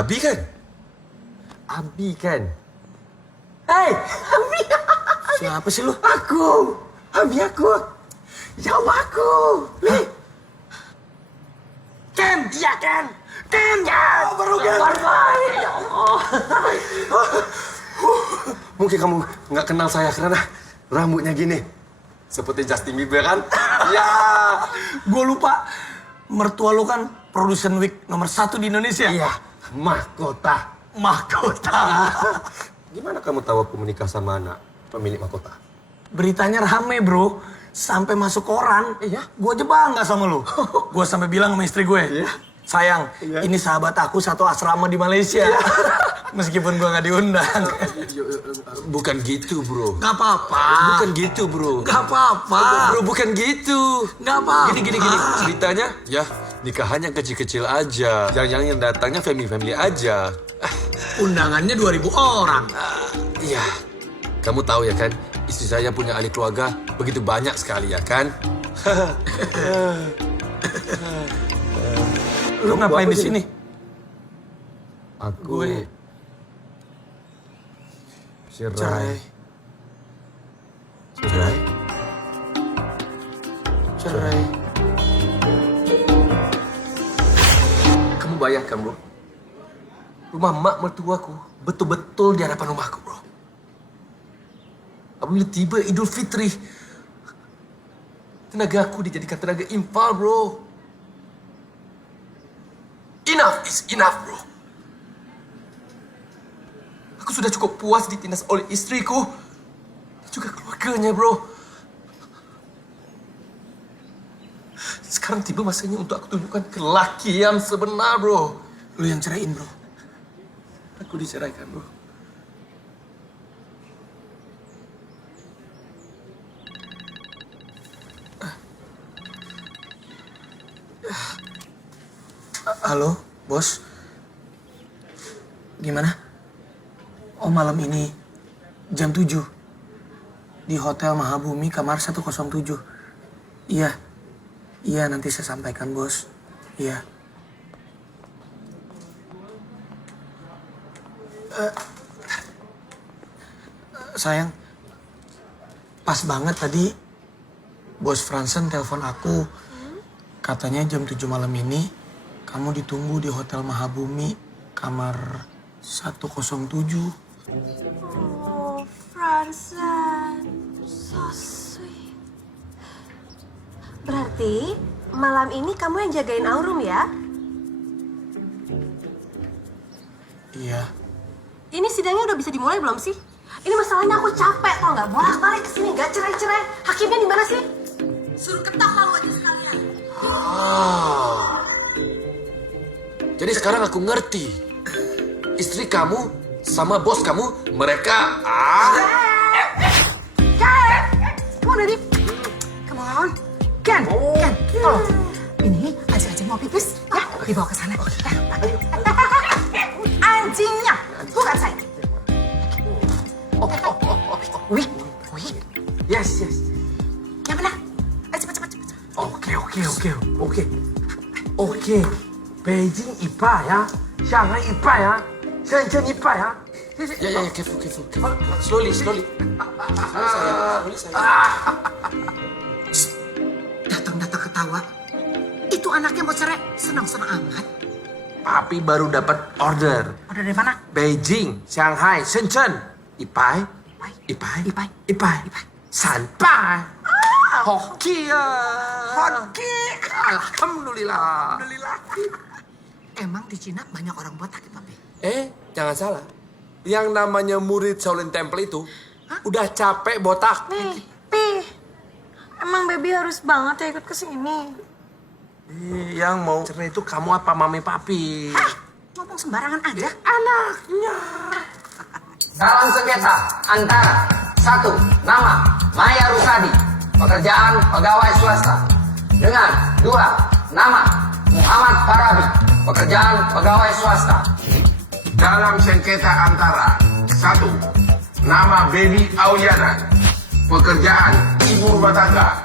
Abi kan? Abi kan? Hei, Abi. Siapa sih lu? Aku. Abi aku. Jawab aku. Nih. Ken, dia Ken. Ken, ya. Baru Ken. Ya Allah. Mungkin kamu nggak kenal saya karena rambutnya gini. Seperti Justin Bieber kan? Ya. Gue lupa. Mertua lu kan produsen wig nomor 1 di Indonesia. Iya. Mahkota. Mahkota. Gimana kamu tahu aku menikah sama anak pemilik mahkota? Beritanya rame bro. Sampai masuk koran. Iya. Gue aja bangga sama lu. Gue sampai bilang sama istri gue. Iya. Sayang, Iya. ini sahabat aku satu asrama di Malaysia. Iya. Meskipun gue gak diundang. Bukan gitu bro. Gak apa-apa. Bukan gitu bro. Gak apa-apa. Bro bukan gitu. Gak apa-apa. Gini ceritanya ya nikahannya kecil-kecil aja. Jangan yang datangnya family aja. Undangannya 2.000 orang. Iya. Kamu tahu ya kan, istri saya punya ahli keluarga begitu banyak sekali ya kan? Lu ngapain di sini? Aku Gue cerai. Cerai. Kamu bayangkan bro, rumah mak mertuaku betul-betul di hadapan rumahku bro. Apabila tiba Idul Fitri, tenagaku dijadikan tenaga infal bro. Enough is enough bro. Aku sudah cukup puas ditindas oleh istriku dan juga keluarganya bro. Sekarang tiba masanya untuk aku tunjukkan kelakian sebenar bro. Lu yang ceraiin bro. Aku diceraikan bro. Halo, bos. Gimana? Oh, malam ini jam 7 di Hotel Mahabumi kamar 107. Iya. Iya, nanti saya sampaikan, bos. Iya. Sayang, pas banget tadi bos Fransen telepon aku. Katanya jam 7 malam ini kamu ditunggu di Hotel Mahabumi kamar 107. Oh, Fransen, so sweet. Berarti malam ini kamu yang jagain Aurum ya? Iya. Ini sidangnya udah bisa dimulai belum sih? Ini masalahnya aku capek tau nggak? Bolak-balik kesini nggak cerai-cerai. Hakimnya di mana sih? Suruh ketok kalau aja sekalian. Jadi sekarang aku ngerti. Istri kamu sama bos kamu, mereka Come on, Daddy. Come on. Ken, Ken, tolong. Ini anjing-anjing mau pipis, ya? Dibawa ke sana. Anjingnya, bukan saya. Wih. Yes. Yang mana? Cepat. Oke. Beijing 100呀，上海100呀，深圳100呀。Ya, careful. Slowly. Slowly saya. Datang ketawa. Itu anaknya mau cerai, senang-senang amat. Papi baru dapat order. Order dari mana? Beijing, Shanghai, Shenzhen. 100. 300. Hoki ya. Hoki. Alhamdulillah. Emang di Cina banyak orang botak ya, Papi? Jangan salah. Yang namanya murid Shaolin Temple itu udah capek botak. Pi, emang baby harus banget ya ikut ke sini? Yang mau cerai itu kamu apa mami papi? Ngomong sembarangan aja. Anaknya. Dalam sengketa antara 1. Nama Maya Rusadi, pekerjaan pegawai swasta, dengan 2. Nama Muhammad Farabi, pekerjaan pegawai swasta. Dalam sengketa antara 1. Nama Baby Auyana, pekerjaan ibu rumah tangga,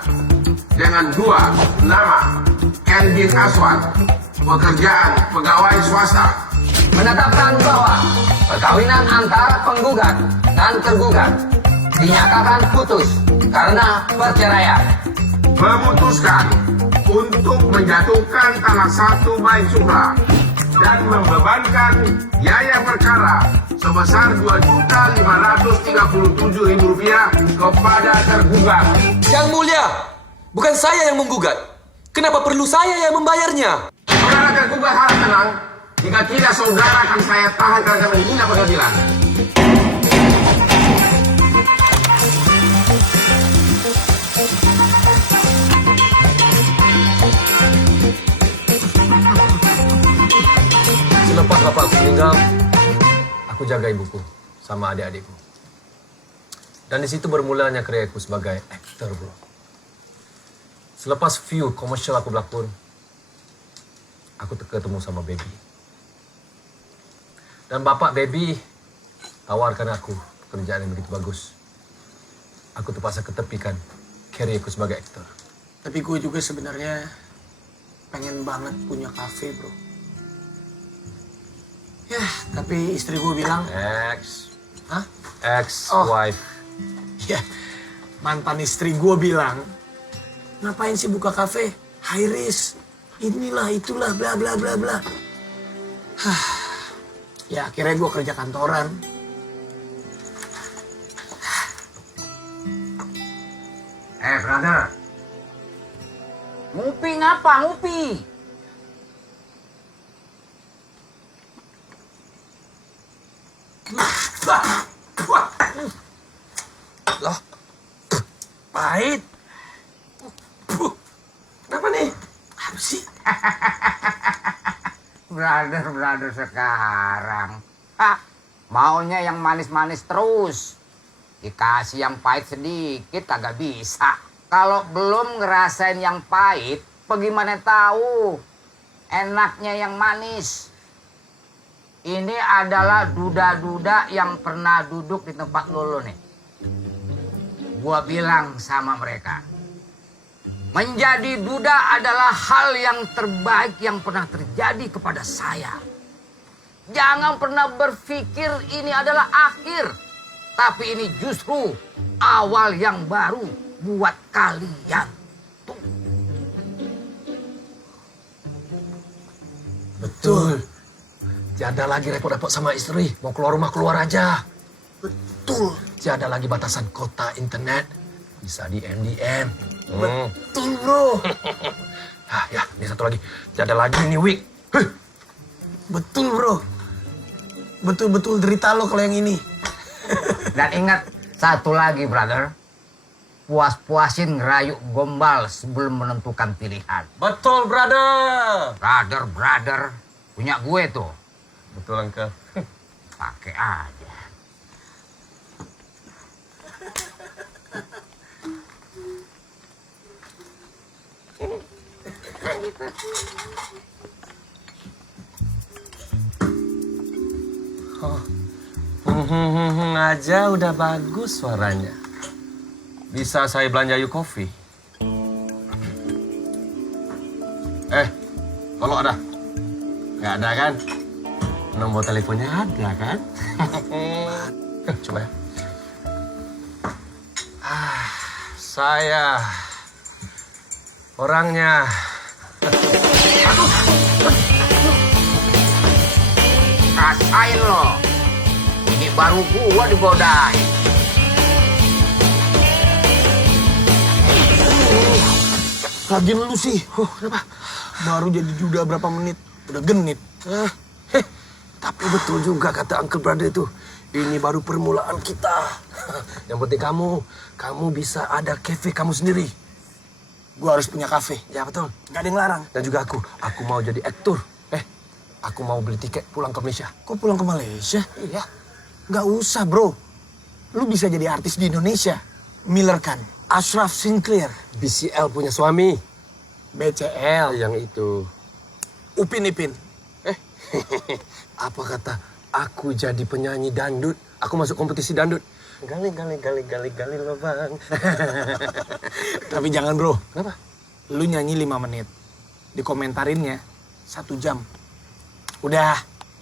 dengan 2. Nama Ken bin Aswad, pekerjaan pegawai swasta. menetapkan bahwa perkawinan antara penggugat dan tergugat dinyatakan putus karena perceraian. Memutuskan untuk menjatuhkan salah satu baik suka dan membebankan biaya perkara sebesar Rp2.537.000 kepada tergugat. Yang mulia, bukan saya yang menggugat. Kenapa perlu saya yang membayarnya? Saudara tergugat harap tenang. Jika tidak, saudara akan saya tahan karena menghina pengadilan. Selepas bapakku meninggal, aku jaga ibuku sama adik-adikku. Dan di situ bermulanya karyaku sebagai aktor, bro. Selepas few komersial aku berlakon, aku ketemu sama Baby. Dan bapak Baby tawarkan aku pekerjaan yang begitu bagus. Aku terpaksa ketepikan karirku sebagai aktor. Tapi gue juga sebenarnya pengen banget punya kafe, bro. Ya, tapi istri gue bilang, Hah? Ex-wife. ya, mantan istri gue bilang, ngapain sih buka kafe? High risk, inilah, itulah, bla bla bla bla. Ya, akhirnya gue kerja kantoran. Brother. Ngupi ngapa, ngupi? Loh, pahit. Kenapa nih? Apa sih? Brother sekarang. Maunya yang manis-manis terus. Dikasih yang pahit sedikit kagak bisa. Kalau belum ngerasain yang pahit, bagaimana tahu enaknya yang manis? Ini adalah duda-duda yang pernah duduk di tempat lo nih. Gua bilang sama mereka, menjadi duda adalah hal yang terbaik yang pernah terjadi kepada saya. Jangan pernah berpikir ini adalah akhir, tapi ini justru awal yang baru buat kalian. Tuh. Betul. Tiada lagi repot-repot sama istri. Mau keluar rumah, keluar aja. Betul. Tiada lagi batasan kota internet. Bisa di MDM. Betul, bro. Ya, ini satu lagi. Tiada lagi nih, Wik. Betul, bro. Betul-betul derita lo kalau yang ini. Dan ingat satu lagi, brother. Puas-puasin ngerayuk gombal sebelum menentukan pilihan. Betul, brother. Brother. Punya gue tuh. Betul, Uncle. Pakai aja. Aja udah bagus suaranya. Bisa saya belanja you coffee? Kalau ada? Nggak ada kan? Nomor teleponnya ada kan? Coba ya. Saya orangnya. Rasain lo. Ini baru gua digodain. Lagian lu sih. Kenapa? Baru jadi duda berapa menit, udah genit. Tapi betul juga kata Uncle Brother itu. Ini baru permulaan kita. Yang penting kamu bisa ada cafe kamu sendiri. Gua harus punya kafe. Ya betul. Gak ada yang larang. Dan juga aku mau jadi aktor. Aku mau beli tiket pulang ke Malaysia. Kok pulang ke Malaysia? Iya. Gak usah, bro. Lu bisa jadi artis di Indonesia. Miller Khan, Ashraf Sinclair, BCL punya suami. BCL, Yang itu. Upin Ipin. Apa kata aku jadi penyanyi dangdut? Aku masuk kompetisi dangdut. Gali lo bang. Tapi jangan, bro. Kenapa? Lu nyanyi 5 menit. Dikomentarinnya 1 jam. Udah,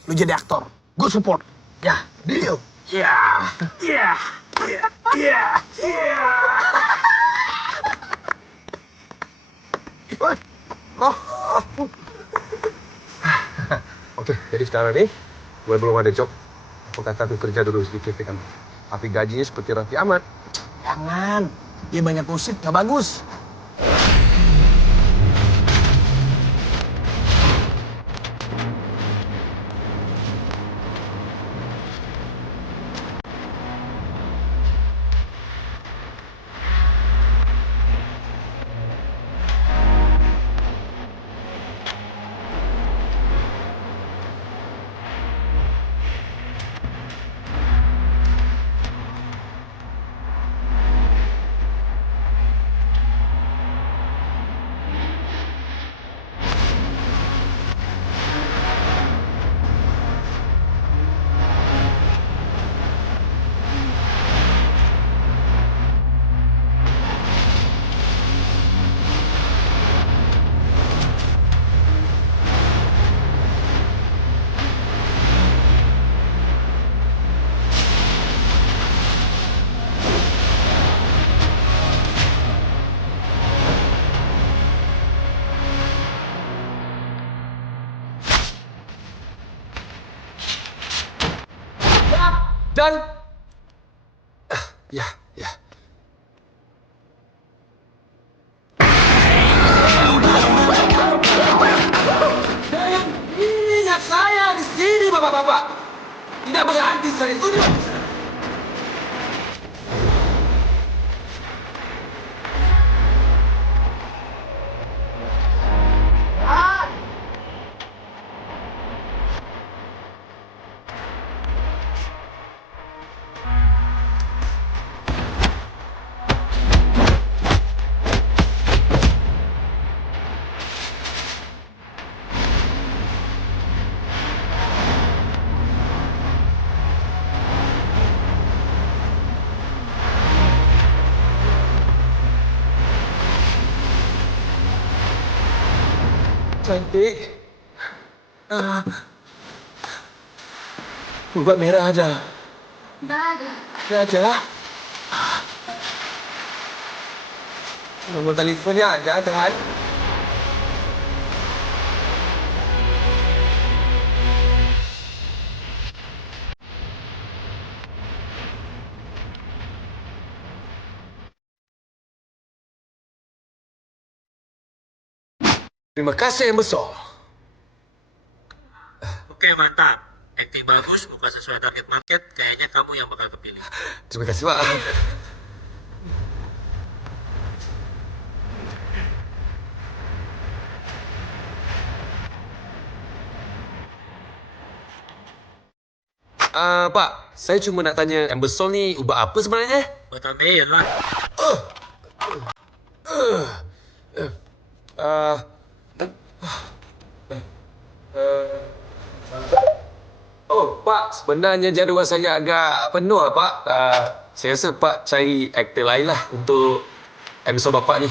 lu jadi aktor. Gue support. Ya, deal. Ya, ya, ya, ya, ya. Oke, jadi sekarang nih, gue belum ada job. Aku kata aku kerja dulu di cafe kamu. Tapi gajinya seperti Raffi Ahmad. Jangan. Dia banyak musik, nggak bagus. Dan... ya, ya. Dan ingat saya di sini, bapak-bapak. Tidak berarti saya sudah. Cantik. Obat merah ada. Nggak ada. Nggak ada. Nomor teleponnya ada kan? Terima kasih yang besar. Oke, mantap. Acting bagus, bukan sesuai target market. Kayaknya kamu yang bakal kepilih. Terima kasih, Pak. Pak, saya cuma nak tanya, yang besar ni ubah apa sebenarnya? Betul Mayer lah. Uh, Oh, Pak, sebenarnya jadual saya agak penuh, Pak. Saya rasa Pak cari aktor lain lah untuk episod Bapak ni.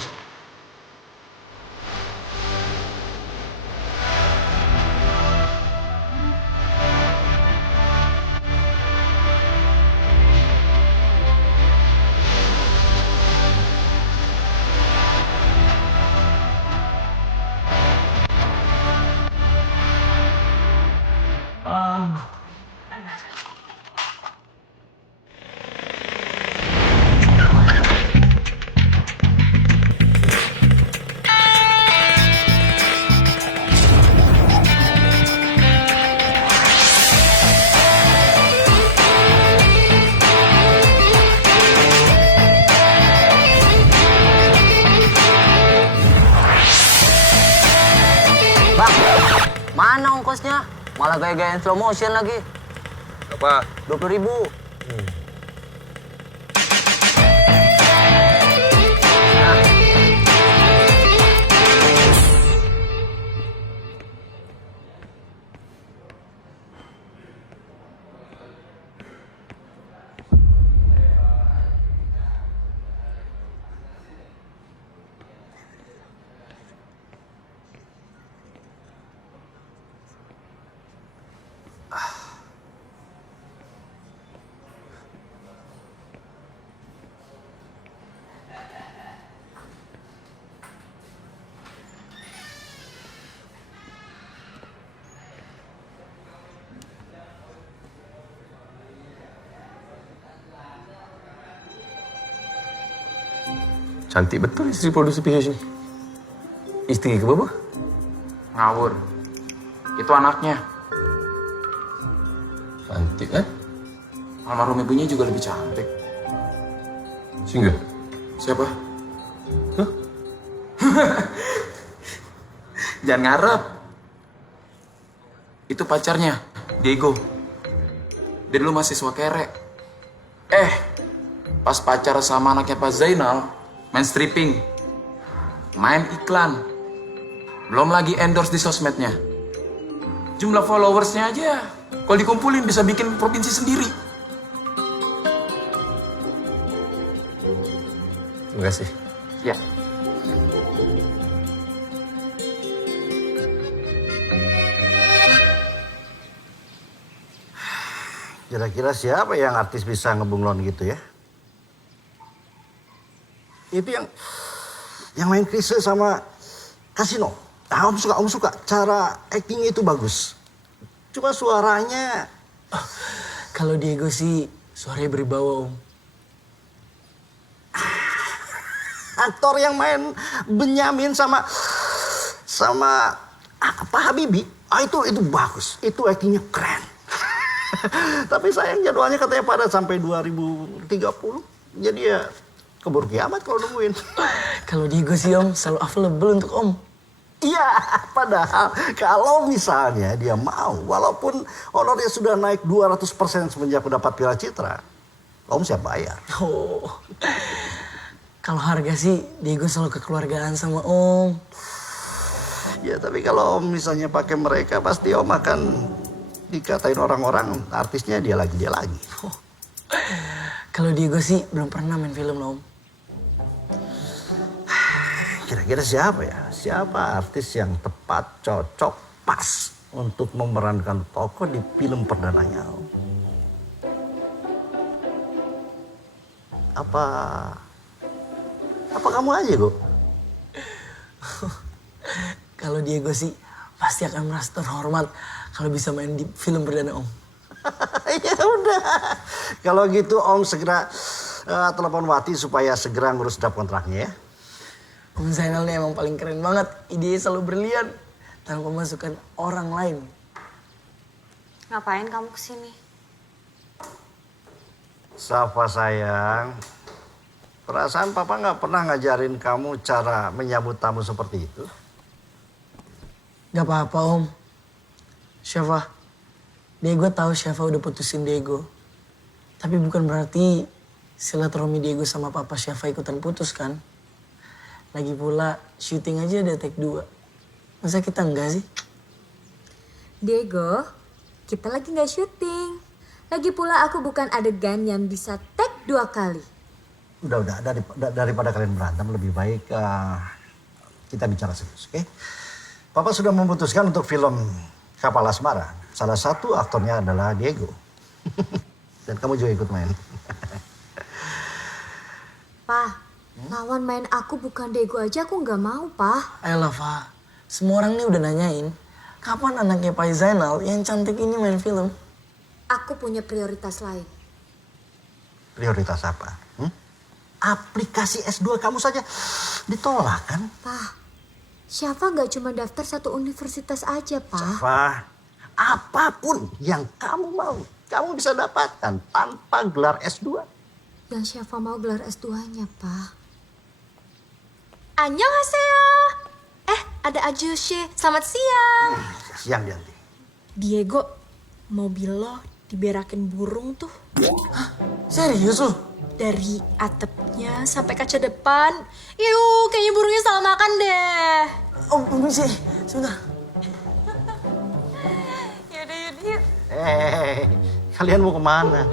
Bang, mana ongkosnya? Malah gaya-gayaan slow motion lagi. Apa? 20.000. Cantik betul istri produser PH ini. Istri ke berapa? Ngawur. Itu anaknya. Cantik kan? Almarhum ibunya juga lebih cantik. Single? Siapa? Hah? Jangan ngarep. Itu pacarnya, Diego. Dia dulu mahasiswa kere. Pas pacar sama anaknya Pak Zainal, main stripping, main iklan. Belum lagi endorse di sosmednya. Jumlah followersnya aja, kalau dikumpulin bisa bikin provinsi sendiri. Terima kasih. Ya. Kira-kira siapa yang artis bisa ngebunglon gitu ya? Itu yang main Krisye sama Kasino. Nah, om suka. Cara actingnya itu bagus. Cuma suaranya... Kalau Diego sih suaranya berwibawa, Om. Aktor yang main Benyamin sama Pak Habibie, itu bagus. Itu actingnya keren. Tapi sayang jadwalnya katanya pada sampai 2030. Jadi ya keburu kiamat kalau nungguin. Kalau Diego sih, Om, selalu available untuk Om. Iya, padahal kalau misalnya dia mau, walaupun honornya sudah naik 200% semenjak mendapat Piala Citra, Om siap bayar. Oh, kalau harga sih Diego selalu kekeluargaan sama Om. Ya tapi kalau Om misalnya pakai mereka, pasti Om akan dikatain orang-orang artisnya dia lagi. Oh. Kalau Diego sih belum pernah main film, Om. Kira-kira siapa ya? Siapa artis yang tepat, cocok, pas untuk memerankan tokoh di film perdananya? Apa kamu aja, Go? Kalau Diego sih pasti akan merasa terhormat kalau bisa main di film perdana, Om. Ya udah. Kalau gitu Om segera telepon Wati supaya segera ngurus draft kontraknya ya. Om Zainal ini emang paling keren banget. Idenya selalu brilian tanpa masukan orang lain. Ngapain kamu kesini? Safa sayang, perasaan Papa nggak pernah ngajarin kamu cara menyambut tamu seperti itu. Gak apa-apa, Om. Syafa, Diego tahu Syafa udah putusin Diego. Tapi bukan berarti silaturahmi Diego sama Papa Syafa ikutan putus kan? Lagi pula syuting aja ada take 2. Masa kita enggak sih? Diego, kita lagi nggak syuting. Lagi pula aku bukan adegan yang bisa take 2 kali. Udah, daripada kalian berantem lebih baik kita bicara serius, oke? Papa sudah memutuskan untuk film Kapal Asmara. Salah satu aktornya adalah Diego. Dan kamu juga ikut main. Pa, lawan main aku bukan Diego aja aku nggak mau, Pa. Ayolah, Fa. Semua orang nih udah nanyain, kapan anaknya Pak Zainal yang cantik ini main film? Aku punya prioritas lain. Prioritas apa? Aplikasi S2 kamu saja ditolak kan? Pa, Syafa nggak cuma daftar satu universitas aja, Pa. Syafa, apapun yang kamu mau, kamu bisa dapatkan tanpa gelar S2. Yang Syafa mau gelar S2-nya, Pa. Annyeonghaseyo. Ada Ajushe. Selamat siang. Siang, Dianti. Diego, mobil lo diberakin burung tuh. Hah? Serius lo? Dari atapnya sampai kaca depan. Yuh, kayaknya burungnya salah makan deh. Oh, permisi. Sebentar. Yaudah. Kalian mau kemana?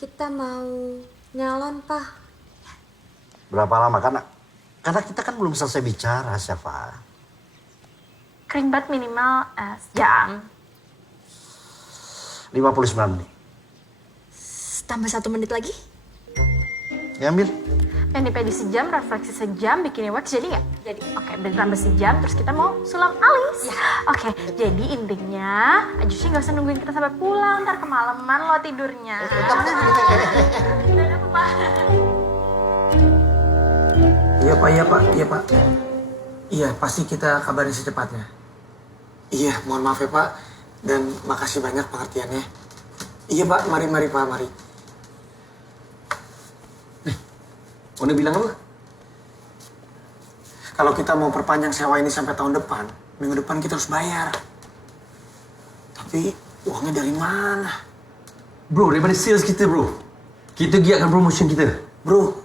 Kita mau nyalon, Pa. Berapa lama? Karena kita kan belum selesai bicara, Syafa. Kering banget minimal sejam. 59 menit. Tambah 1 menit lagi. Ya, ambil. Pedi sejam, refleksi sejam, bikini wax jadi nggak? Jadi. Oke, bertambah sejam, terus kita mau sulam alis. Ya. Oke, jadi intinya Ajusnya nggak usah nungguin kita sampai pulang, ntar kemalaman lo tidurnya. Dadah, Papa. Iya Pak. Iya, pasti kita kabarin secepatnya. Iya, mohon maaf ya Pak. Dan makasih banyak pengertiannya. Iya Pak, mari Pak, mari. Ona bilang apa? Kalau kita mau perpanjang sewa ini sampai tahun depan, minggu depan kita harus bayar. Tapi uangnya dari mana? Bro, daripada sales kita bro. Kita giatkan promotion kita. Bro,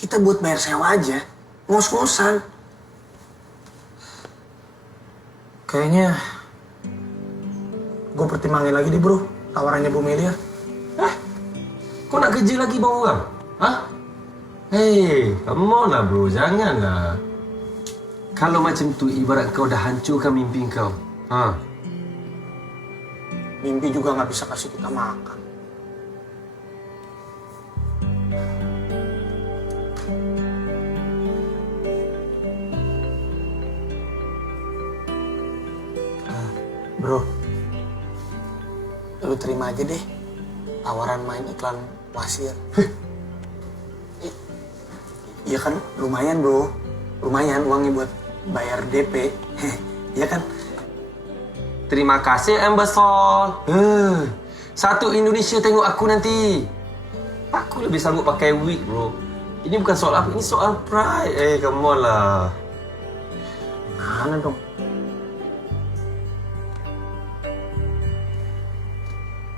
kita buat bayar sewa aja. Ngos-ngosan. Kayaknya gue pertimbangin lagi deh bro, tawarannya Bu Melia. Kau nak kerja lagi bawa orang? Hah? Hey, come on lah bro, janganlah. Kalau macam tu ibarat kau dah hancurkan mimpi kau. Mimpi juga nggak bisa kasih kita makan. Bro, lu terima aja deh tawaran main iklan wasir. Iya kan, lumayan bro. Lumayan uangnya buat bayar DP. Iya kan? Terima kasih Ambassador. Satu Indonesia tengok aku nanti. Aku lebih sanggup pakai wig bro. Ini bukan soal apa, ini soal pride. Come on lah. Mana dong?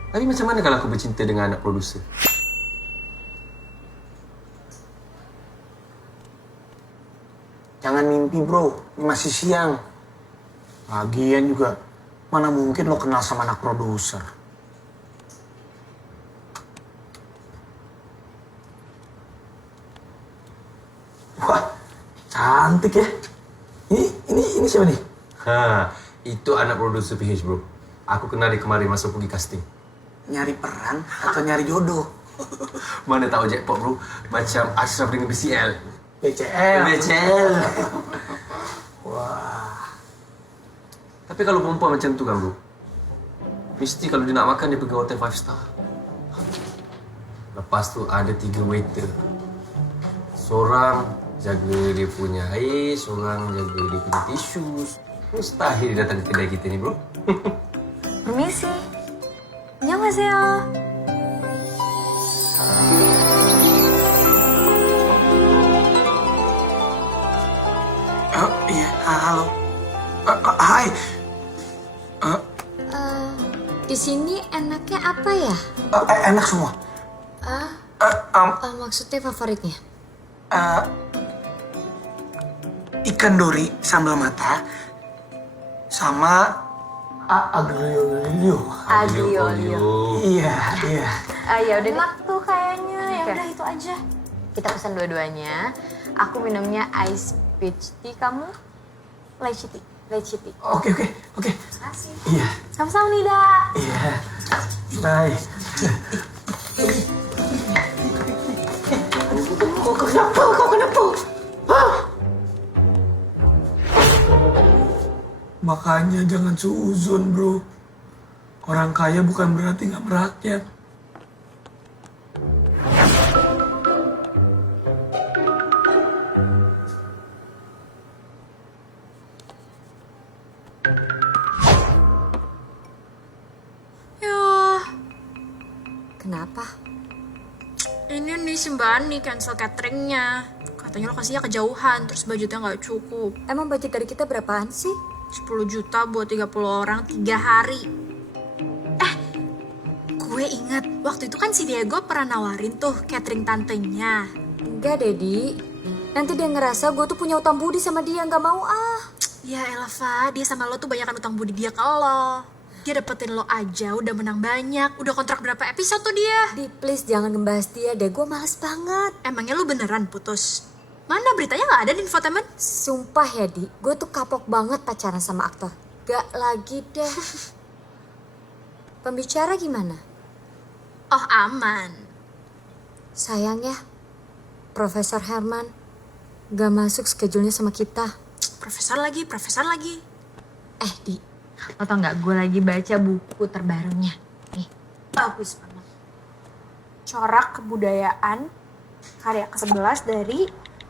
Tapi macam mana kalau aku bercinta dengan anak produser? Jangan mimpi bro, ini masih siang. Lagian juga, mana mungkin lo kenal sama anak produser. Wah, cantik ya. Ini siapa nih? Itu anak produser PH bro. Aku kenal dia kemarin masuk pergi casting. Nyari peran atau nyari jodoh? Mana tahu jackpot bro. Macam Ashraf dengan BCL. BCL. Wah. Tapi kalau perempuan macam tu kan bro, mesti kalau dia nak makan dia pergi hotel 5 star. Lepas tu ada 3 waiter. Seorang jaga dia punya air, seorang jaga dia punya tisu. Mustahil dia datang ke kedai kita ni bro. Permisi. 안녕하세요. Iya, halo. Hai. Di sini enaknya apa ya? Enak semua. Maksudnya favoritnya? Ikan dori sambal mata sama aglio olio. Iya. Ya udah enak tuh kayaknya. Ya Oke. udah itu aja. kita pesan dua-duanya. Aku minumnya ice peach tea, kamu lychee tea. Lychee tea. Oke. Makasih. Iya. Sama-sama Nida. Iya. Bye. Kau kenapa? Hah? Makanya jangan suuzon, bro. Orang kaya bukan berarti nggak merakyat. Kenapa? Ini nih si Mbak Ani cancel cateringnya. Katanya lokasinya kejauhan, terus budgetnya nggak cukup. Emang budget dari kita berapaan sih? 10 juta buat 30 orang 3 hari. Gue inget, waktu itu kan si Diego pernah nawarin tuh catering tantenya. Enggak, Dedi. Nanti dia ngerasa gue tuh punya utang budi sama dia, nggak mau ah. Ya Elva, dia sama lo tuh banyakan utang budi dia ke lo. Dia dapetin lo aja udah menang banyak. Udah kontrak berapa episode tuh dia? Di please jangan ngebahas dia deh, gue males banget. Emangnya lu beneran putus? Mana beritanya nggak ada di infotainment? Sumpah ya Di, gue tuh kapok banget pacaran sama aktor. Gak lagi deh. Pembicara gimana? Oh aman. Sayang ya, Profesor Herman gak masuk schedule-nya sama kita. Profesor lagi. Di, Lo tau gak, gue lagi baca buku terbarunya. Nih, Bagus banget. Corak Kebudayaan, karya ke-11 dari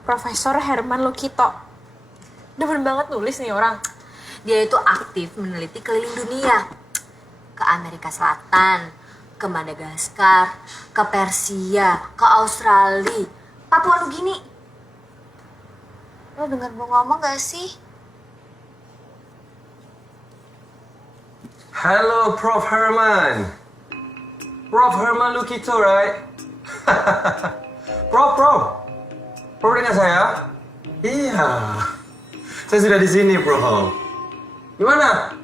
Profesor Herman Lukito. Demen banget nulis nih orang. Dia itu aktif meneliti keliling dunia. Ke Amerika Selatan, ke Madagaskar, ke Persia, ke Australia, Papua Nugini. Lo dengar gue ngomong gak sih? Hello, Prof. Herman. Prof. Herman Lukito, right? Prof. Prof dengar saya? Iya. Saya sudah di sini, Prof. Gimana?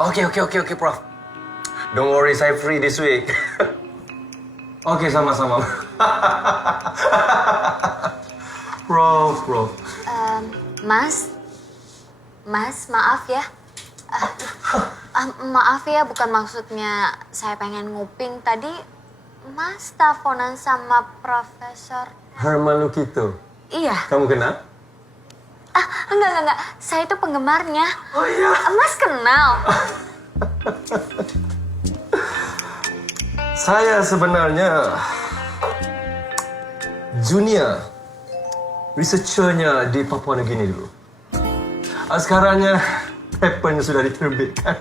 Oke, Prof. Don't worry, saya free this week. Oke, sama-sama. Prof. Mas, maaf ya. Maaf ya, bukan maksudnya saya pengen nguping. Tadi Mas teleponan sama Profesor Herman Lukito. Iya. Kamu kenal? Enggak. Saya itu penggemarnya. Oh iya? Mas kenal? Saya sebenarnya junior researchernya di Papua Nugini dulu. Sekarangnya papernya sudah diterbitkan.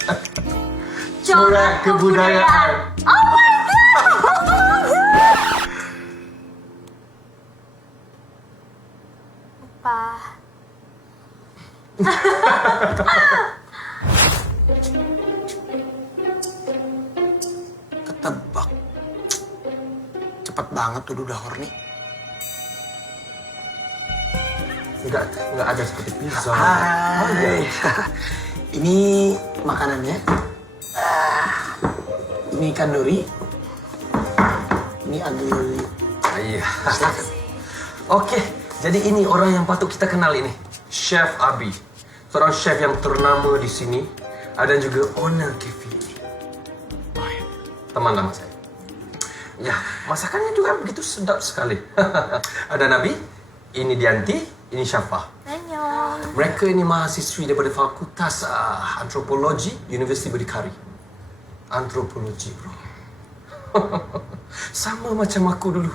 Corak kebudayaan. Oh my god! Lupa. Ketebak. Cepet banget tuh udah horny. Enggak ada seperti pizza. Hai. Ini makanannya. Ini ikan dori. Ini agel. Iya. Oke, jadi ini orang yang patut kita kenal ini. Chef Abi. Seorang chef yang ternama di sini. Ada juga owner cafe ini. Teman lama saya. Ya, masakannya juga begitu sedap sekali. Ada Nabi, ini Dianti, ini Syafa. Annyeong. Mereka ini mahasiswi daripada Fakultas Antropologi Universiti Berdikari. Antropologi, bro. Sama macam aku dulu.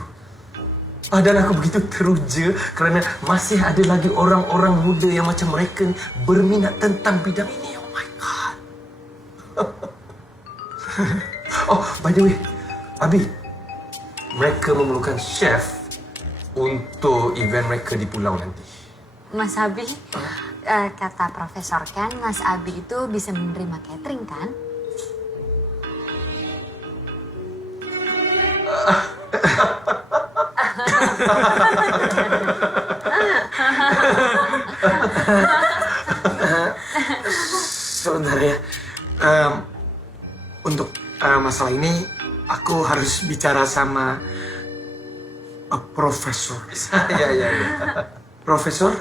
Dan aku begitu teruja kerana masih ada lagi orang-orang muda yang macam mereka berminat tentang bidang ini. Oh my God. Oh, by the way, Abi, mereka memerlukan chef untuk event mereka di pulau nanti. Mas Abi, kata Profesor kan, Mas Abi itu bisa menerima catering kan? Sebentar ya. Untuk masalah ini aku harus bicara sama Profesor. Iya. Profesor,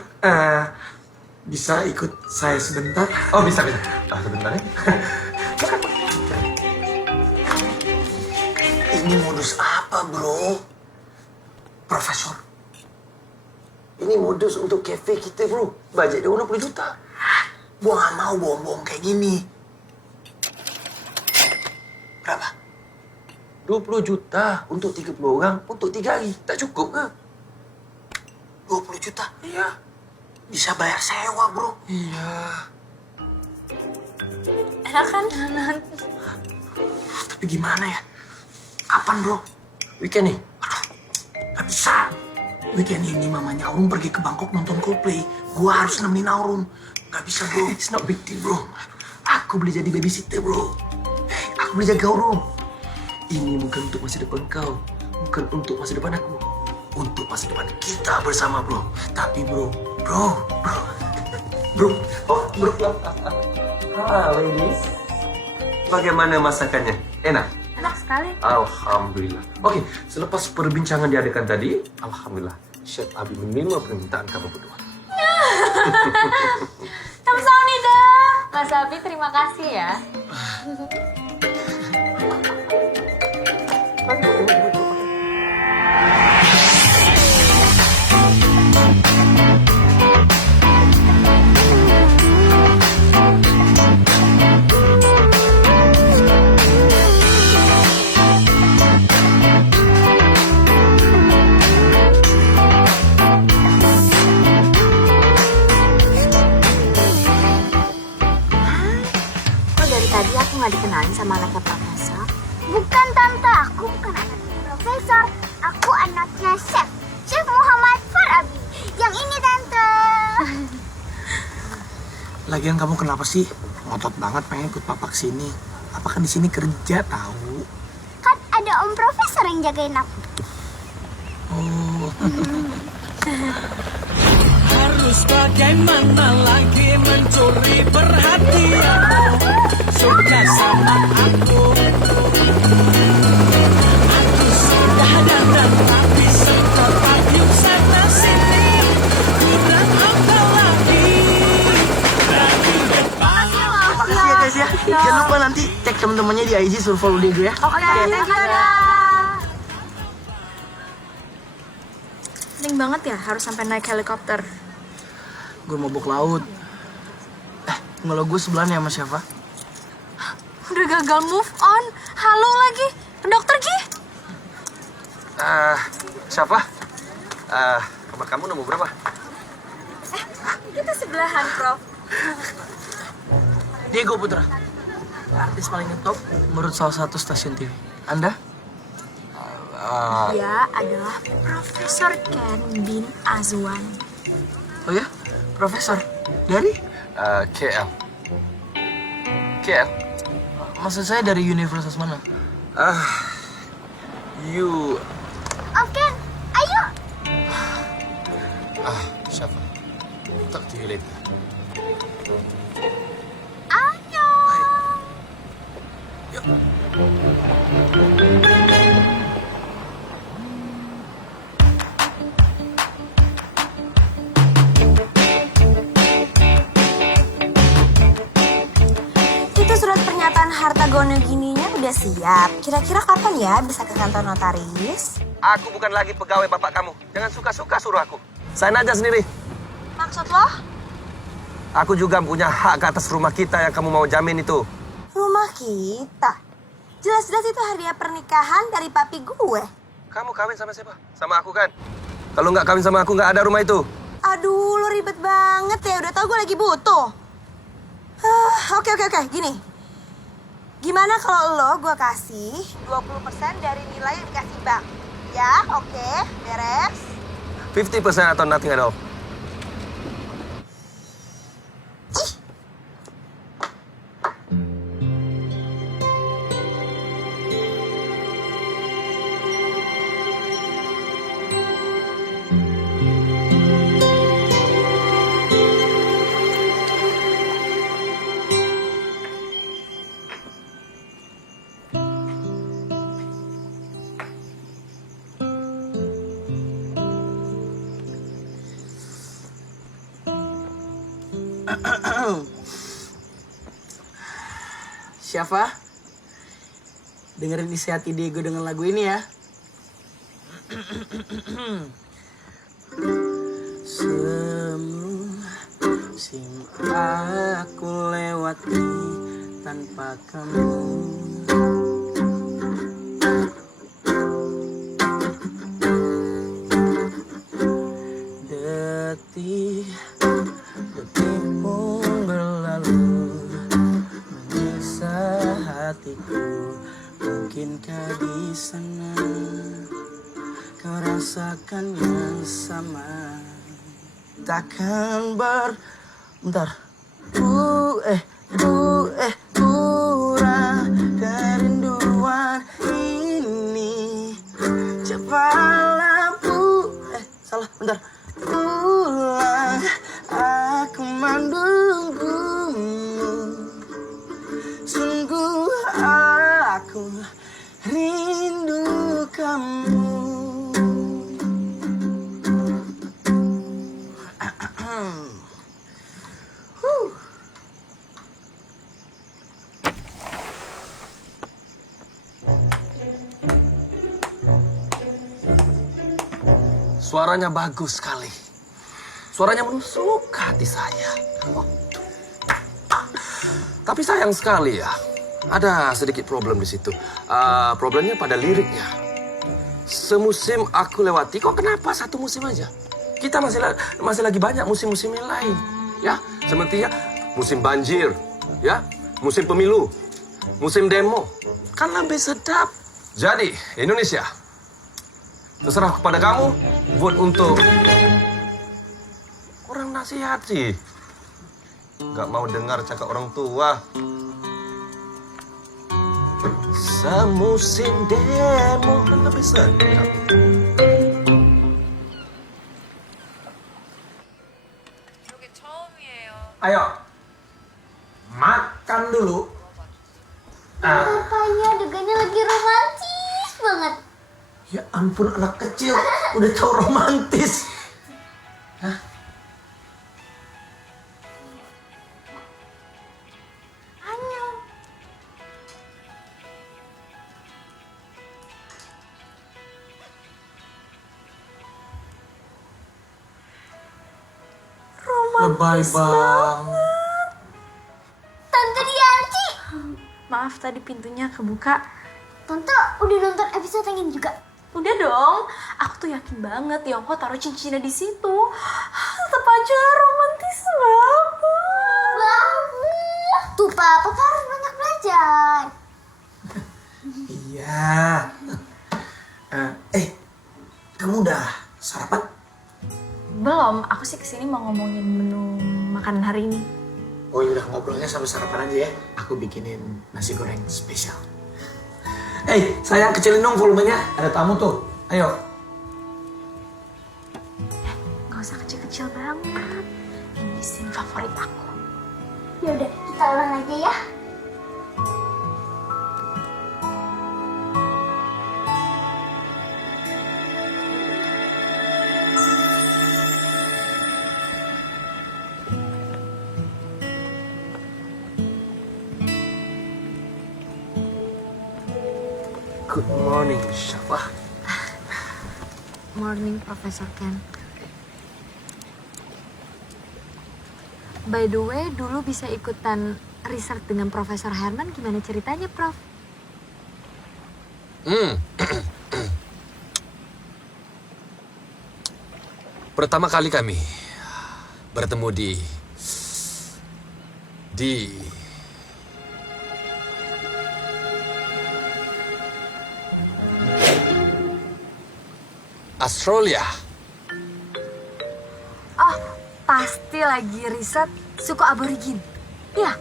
bisa ikut saya sebentar? Oh, bisa. Sebentar ya. Ini modus apa, bro? Profesor. Ini modus untuk cafe kita, bro. Bajet dia 20 juta. Gua gak mau bohong-bohong kayak gini. Berapa? 20 juta untuk 30 orang untuk 3 hari. Tak cukup ke? 20 juta? Iya. Bisa bayar sewa, bro. Iya. Enak kan? Tapi gimana ya? Kapan, bro? Weekend nih? Gak bisa. Weekend ini mamanya Aurum pergi ke Bangkok nonton Coldplay. Gua harus nemenin Aurum. Gak bisa, bro. It's not big deal, bro. Aku boleh jadi babysitter, bro. Aku boleh jaga Aurum. Ini bukan untuk masa depan kau. Bukan untuk masa depan aku. Untuk masa depan kita bersama, bro. Tapi, bro. Ladies. Bagaimana masakannya? Enak? Enak sekali. Alhamdulillah. Oke, selepas perbincangan diadakan tadi, alhamdulillah, Chef Abi menerima permintaan kamu berdua. Kamsahamnida. Mas Abi, terima kasih ya. nggak dikenalin sama anaknya profesor? Bukan tante, aku bukan anaknya profesor. Aku anaknya chef. Chef Muhammad Farabi. Yang ini tante. Lagian kamu kenapa sih ngotot banget pengen ikut papa kesini? Papa kan di sini kerja tahu. Kan ada om profesor yang jagain aku. Oh. Harus bagaimana lagi mencuri perhatianmu? Suka sama aku. Aku sudah dandan tapi tetap yuk sana sini. Kurang apa lagi? Dari depan. Makasih ya guys ya. Jangan lupa nanti tag teman-temannya di IG suruh follow Diego ya. Oke, thank you. Penting banget ya harus sampai naik helikopter. Gue mabuk laut. Kalau gue sebelahnya sama siapa? Udah gagal move on. Halo lagi. Dokter Ki. Siapa? Kamar kamu nomor berapa? Kita sebelahan, Prof. Diego Putra. Artis paling top menurut salah satu stasiun TV. Anda? Dia adalah Profesor Ken bin Azwan. Oh ya? Profesor? Dari? KL. KL? Maksud saya dari universitas mana? You... Om Ken, ayo. Siapa? Talk to you later. Ayo. Itu surat pernyataan harta gono gininya udah siap. Kira-kira kapan ya bisa ke kantor notaris? Aku bukan lagi pegawai bapak kamu. Jangan suka-suka suruh aku. Sign aja sendiri. Maksud lo? Aku juga punya hak ke atas rumah kita yang kamu mau jamin itu. Rumah kita? Jelas-jelas itu hadiah pernikahan dari papi gue. Kamu kawin sama siapa? Sama aku kan? Kalau nggak kawin sama aku nggak ada rumah itu. Aduh, lo ribet banget ya. Udah tau gue lagi butuh. Oke. Gini. Gimana kalau lo gue kasih 20% dari nilai yang dikasih bank? Ya, oke. Beres. 50% atau nothing at all. Siapa? Dengerin isi hati Diego dengan lagu ini ya. Semua musim aku lewati tanpa kamu. Detik pun berlalu menyiksa hatiku. Mungkinkah di sana kau rasakan yang sama? Takkan bentar. Kurang kerinduan ini. Cepatlah salah, bentar. Pulang, aku menunggumu. Sungguh aku rindu kamu. Suaranya bagus sekali. Suaranya menusuk ke hati saya. Tapi sayang sekali ya, ada sedikit problem di situ. Problemnya pada liriknya. Semusim aku lewati, kok kenapa satu musim aja? Kita masih lagi banyak musim-musim yang lain, ya. Sepertinya musim banjir, ya, musim pemilu, musim demo. Kan lebih sedap. Jadi, Indonesia, terserah kepada kamu, vote untuk... Kurang nasihat sih. Gak mau dengar cakap orang tua. Semusim demo kan lebih sedap. Ayo, makan dulu. Makanya adegannya lagi romantis banget. Ya ampun, anak kecil udah tahu romantis. Hah? Lebay banget. Tante Dianti. Maaf tadi pintunya kebuka. Tante udah nonton episode yang ini juga? Udah dong. Aku tuh yakin banget Yongko taruh cincinnya di situ. Tetap aja romantis banget. Banget. Tuh Papa harus banyak belajar. Iya. Kamu udah sarapan? Belum, aku sih kesini mau ngomongin menu makanan hari ini. Oh ya udah, ngobrolnya sampai sarapan aja ya. Aku bikinin nasi goreng spesial. Sayang, kecilin dong volumenya. Ada tamu tuh. Ayo. Gak usah kecil-kecil banget. Ini scene favorit aku. Ya udah, kita ulang aja ya. Good morning, Syafa. Morning, Profesor Ken. By the way, dulu bisa ikutan riset dengan Profesor Herman, gimana ceritanya, Prof? Pertama kali kami bertemu di Australia. Oh, pasti lagi riset suku aborigin. Iya.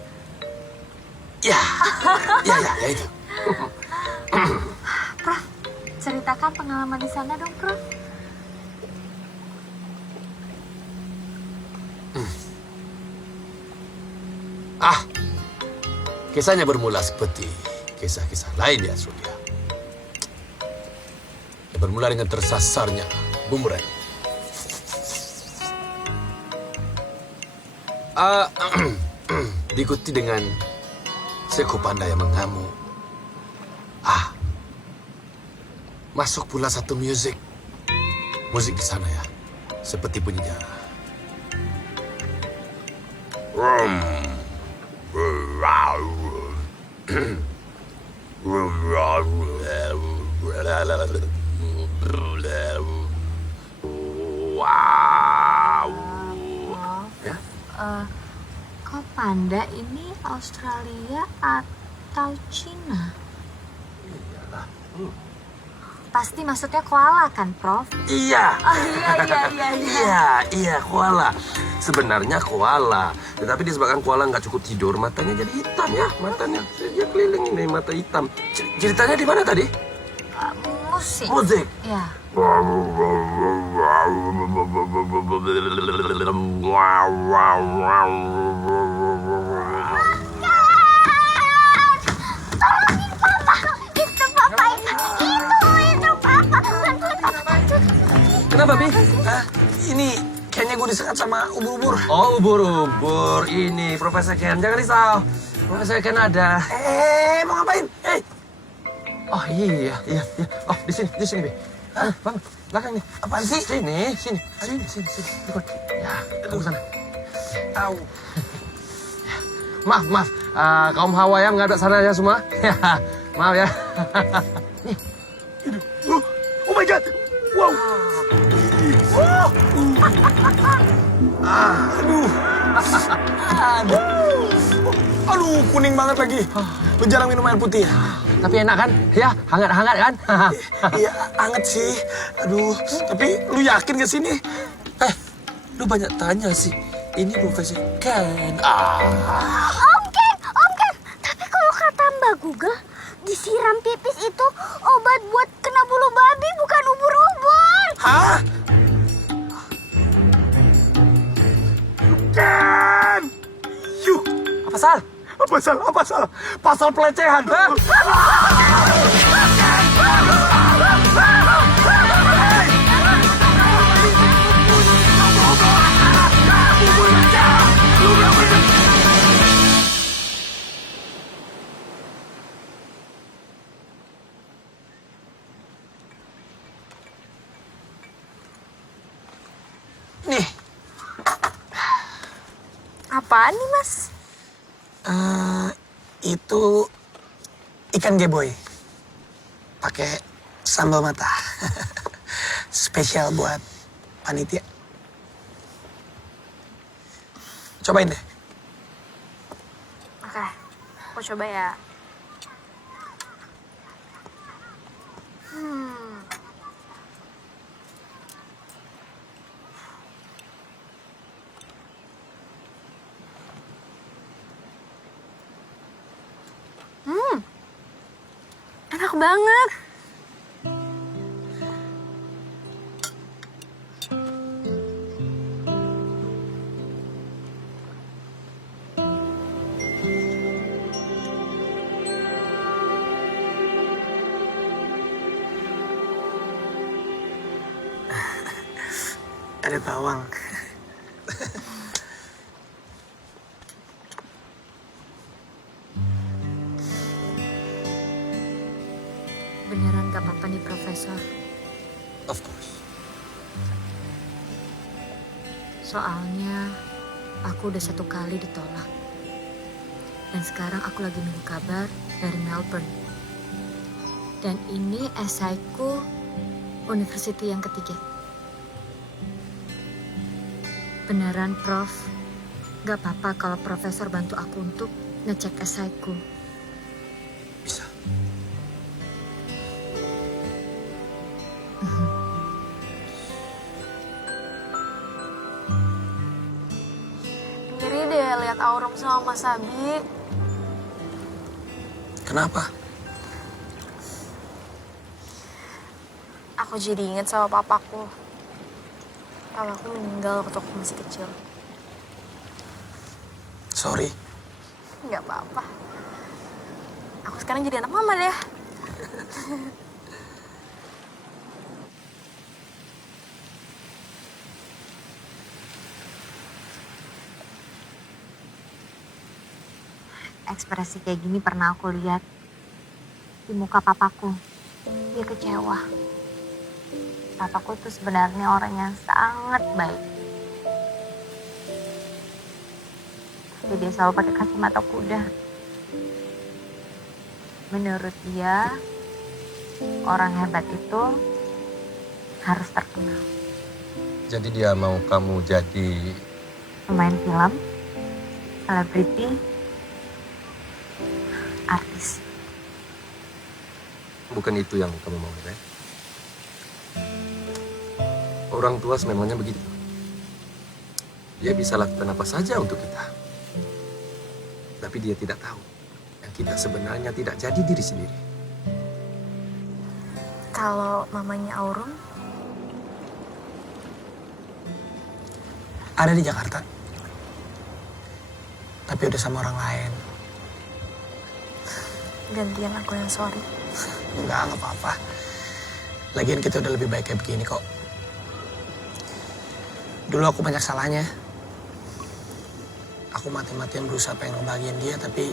Ya itu. Prof, ceritakan pengalaman di sana dong, Prof. Kisahnya bermula seperti kisah-kisah lain di Australia. Bermula dengan tersasarnya bumerang. Diikuti dengan seekor panda yang mengamuk. Masuk pula satu musik di sana ya, seperti bunyinya. Kok panda ini Australia atau Cina? Pasti maksudnya koala kan, Prof? Iya. Oh, iya. Koala. Sebenarnya koala, tetapi disebabkan koala nggak cukup tidur, matanya jadi hitam ya, matanya dia keliling ini mata hitam. Ceritanya di mana tadi? Musik. Ya. Kenapa, Bi? Ini kayaknya gue disekat sama ubur-ubur. Oh, ubur-ubur. Ini Profesor Ken. Jangan risau. Profesor Ken ada. Mau ngapain? Oh, iya. Oh, di sini, Bi. Bang, belakang nih. Apaan sih? Sini. Ikut. Ya, ke sana. Au. Maaf. Kaum Hawa ya menghadap sana ya semua. Maaf ya. Oh my God. Wow. Aduh, kuning banget lagi. Lu jarang minum air putih ya? Tapi enak kan? Ya, hangat-hangat kan? Iya, hangat sih. Aduh, tapi lu yakin ke sini? Lu banyak tanya sih. Ini Profesor Ken. Om Ken. Tapi kalau kata Mbak Google, disiram pipis itu obat buat kena bulu babi, bukan ubur-ubur. Hah? Ken! Yuh! Apa Sal? Pasal pelecehan. Nih. Apaan nih, Mas? Itu ikan geboy. Pakai sambal mata. Spesial buat panitia. Cobain deh. Oke, aku coba ya. Enak banget. Ada bawang. Beneran gak apa-apa nih, Profesor? Of course. Soalnya aku udah 1 kali ditolak. Dan sekarang aku lagi nunggu kabar dari Melbourne. Dan ini esaiku university yang ketiga. Beneran, Prof. Gak apa-apa kalau Profesor bantu aku untuk ngecek esaiku. Bisa. Ngiri deh lihat Aurum sama Mas Abi. Kenapa? Aku jadi inget sama papaku. Papaku meninggal waktu aku masih kecil. Sorry. Nggak apa-apa. Aku sekarang jadi anak mama deh. Ekspresi kayak gini pernah aku lihat di muka papaku. Dia kecewa. Papaku tuh sebenarnya orang yang sangat baik. Tapi dia selalu pakai kacamata kuda. Menurut dia, orang hebat itu harus terkenal. Jadi dia mau kamu jadi Pemain film, selebriti, artis. bukan itu yang kamu mau, ya? Orang tua memangnya begitu. Dia bisa lakukan apa saja untuk kita. Tapi dia tidak tahu yang kita sebenarnya tidak jadi diri sendiri. Kalau mamanya Aurum, Ada di Jakarta. Tapi udah sama orang lain. gantian aku yang sorry. Enggak apa-apa. Lagian kita udah lebih baik kayak begini kok. Dulu aku banyak salahnya. Aku mati-matian berusaha pengen ngebahagiain dia, tapi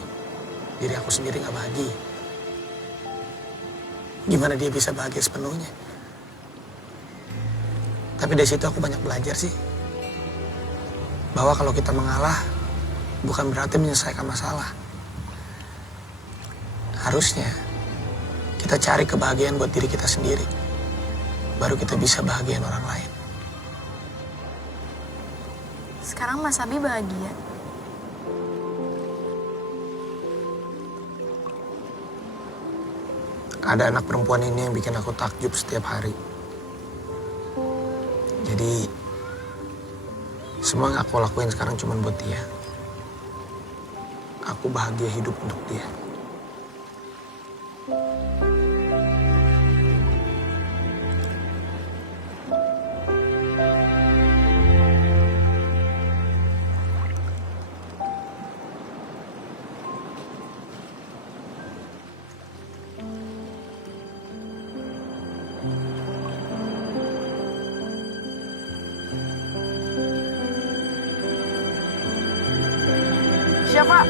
diri aku sendiri gak bahagia. Gimana dia bisa bahagia sepenuhnya? Tapi dari situ aku banyak belajar sih. Bahwa kalau kita mengalah, bukan berarti menyelesaikan masalah. Harusnya kita cari kebahagiaan buat diri kita sendiri. Baru kita bisa bahagiain orang lain. sekarang Mas Abi bahagia. Ada anak perempuan ini yang bikin aku takjub setiap hari. Jadi, semua yang aku lakuin sekarang cuma buat dia. Aku bahagia hidup untuk dia. Syafa,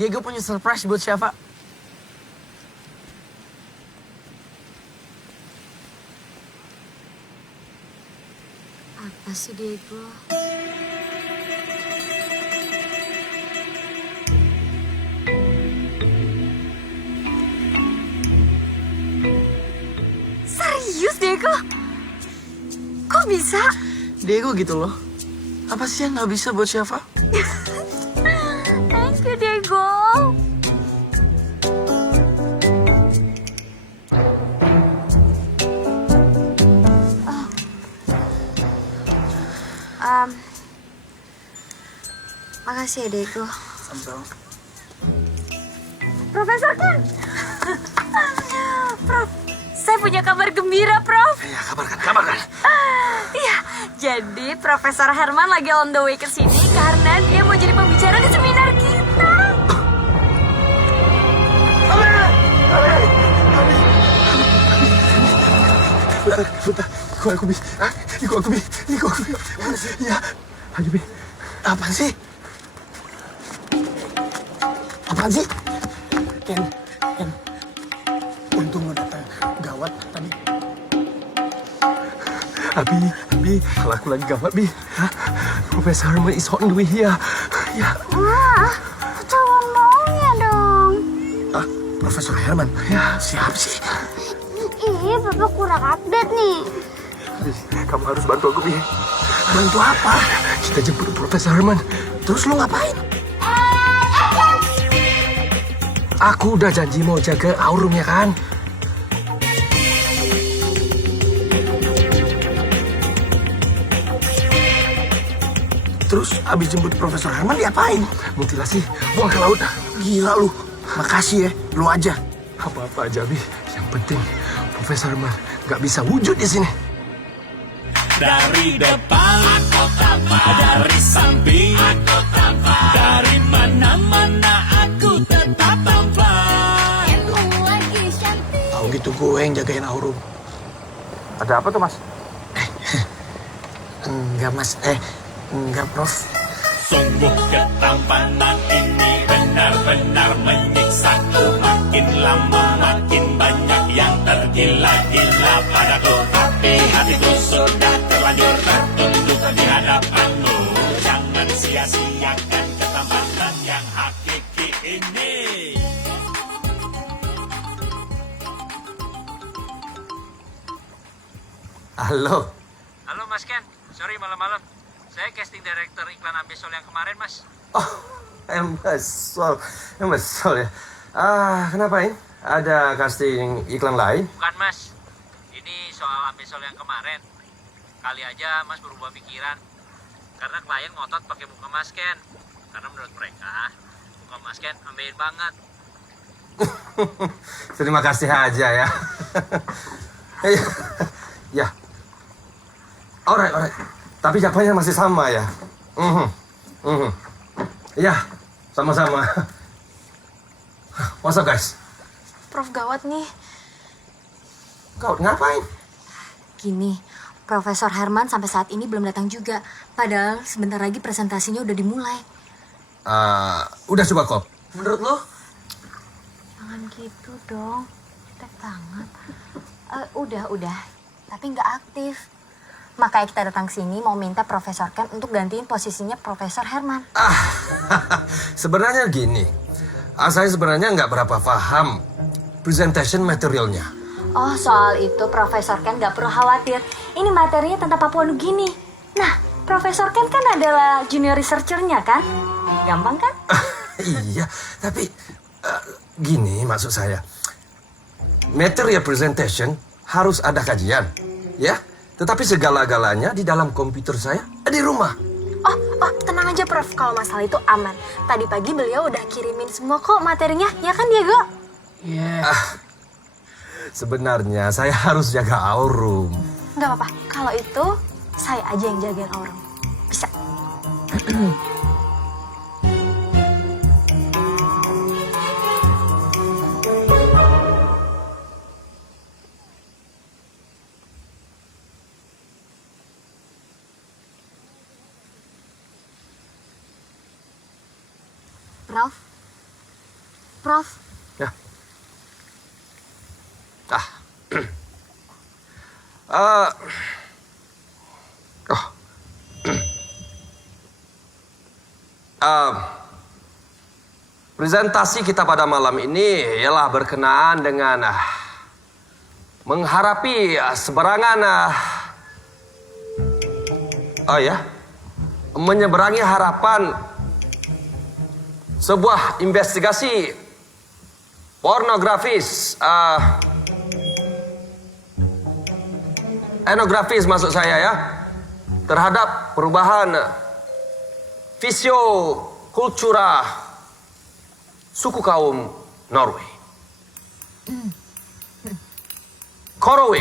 Diego punya surprise buat Syafa. Apa sih Diego? Serius Diego? Kok bisa? Diego gitu loh. Apa sih yang nggak bisa buat Syafa? Thank you Diego. Makasih ya Diego. Sama-sama. Profesor Ken. Prof, saya punya kabar gembira, Prof. Ya, kabarkan. Iya, jadi Profesor Herman lagi on the way ke sini karena dia mau jadi pembicara di seminar kita. Aku bi. Ya, ayo bi. Apaan sih? Ken. Untung lo datang. Gawat tadi. Abi, kalau aku lagi gawat, Bi. Profesor Herman is on the way here. Ya. Wah, calon maunya dong. Profesor Herman? Ya, siap sih. Ih, Papa kurang update nih. Kamu harus bantu aku, Bi. Bantu apa? Kita jemput Profesor Herman. Terus lo ngapain? Aku udah janji mau jaga Aurum ya kan? Terus abis jemput Profesor Herman diapain? Mutilasi, buang ke laut. Gila lu. Makasih ya, lu aja. Apa-apa aja, Bi. Yang penting Profesor Herman gak bisa wujud di sini. Dari depan, dari samping, dari mana-mana aku tetap tampan. Tahu gitu gue yang jagain Aurum. Ada apa tuh, Mas? Enggak, Mas. Enggak, Prof. Sungguh ketampanan ini benar-benar menyiksaku. Makin lama makin banyak yang tergila-gila padaku. Tapi hatiku sudah terlanjur tertunduk di hadapanmu. Jangan sia-siakan ketampanan yang hakiki ini. Halo. Halo Mas Ken, sorry malam-malam. Saya casting director iklan Ambesol yang kemarin, Mas. Oh, Embesol ya. Kenapa ini? Ada casting iklan lain? Bukan, Mas. Ini soal Ambesol yang kemarin. Kali aja Mas berubah pikiran. Karena klien ngotot pakai muka Mas Ken. Karena menurut mereka, muka Mas Ken ambeien banget. Terima kasih aja ya. Ya. Alright. Tapi jawabannya masih sama ya. Ya, sama-sama. What's up guys? Prof gawat nih. Kau ngapain? Gini, Profesor Herman sampai saat ini belum datang juga. Padahal sebentar lagi presentasinya udah dimulai. Udah coba kok. Menurut lo? Jangan gitu dong. Tep banget. Udah. Tapi nggak aktif. Makanya kita datang sini mau minta Profesor Ken untuk gantiin posisinya Profesor Herman. Sebenarnya gini. Saya sebenarnya nggak berapa paham presentation materialnya. Oh, soal itu Profesor Ken nggak perlu khawatir. Ini materinya tentang Papua Nugini. Nah, Profesor Ken kan adalah junior researcher-nya kan? Gampang kan? Iya, tapi gini maksud saya. Material presentation harus ada kajian, ya. Tetapi segala-galanya di dalam komputer saya di rumah. Oh, tenang aja Prof, kalau masalah itu aman. Tadi pagi beliau udah kirimin semua kok materinya, ya kan Diego? Iya. Sebenarnya saya harus jaga aurum. Nggak apa-apa, kalau itu saya aja yang jagain aurum. Bisa. Prof. Ya. Presentasi kita pada malam ini ialah berkenaan dengan mengharapi seberangan menyeberangi harapan sebuah investigasi pornografis etnografis maksud saya ya, terhadap perubahan fisiokultura suku kaum Norway. Korowe.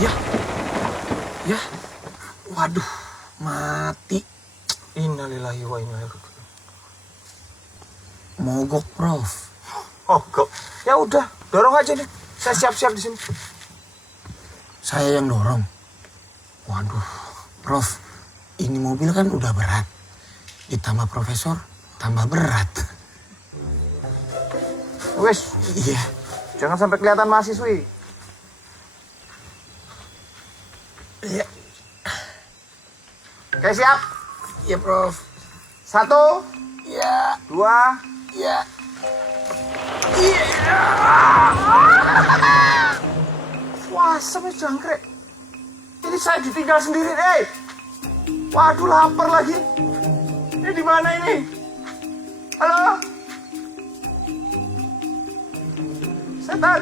Ya. Waduh, mati. Innalillahi wa inna ilaihi raji'un. Mogok, Prof. Mogok. Ya udah, dorong aja nih. Saya siap-siap di sini. Saya yang dorong. Waduh, Prof, ini mobil kan udah berat. Ditambah profesor, tambah berat. Wes, iya. Jangan sampai kelihatan mahasiswi. Iya. Oke, siap? Iya, Prof. 1. Iya. 2. Iya. Wah, sampai jangkrik. Ini saya ditinggal sendiri, Waduh, lapar lagi. Ini di mana ini? Halo? Setan.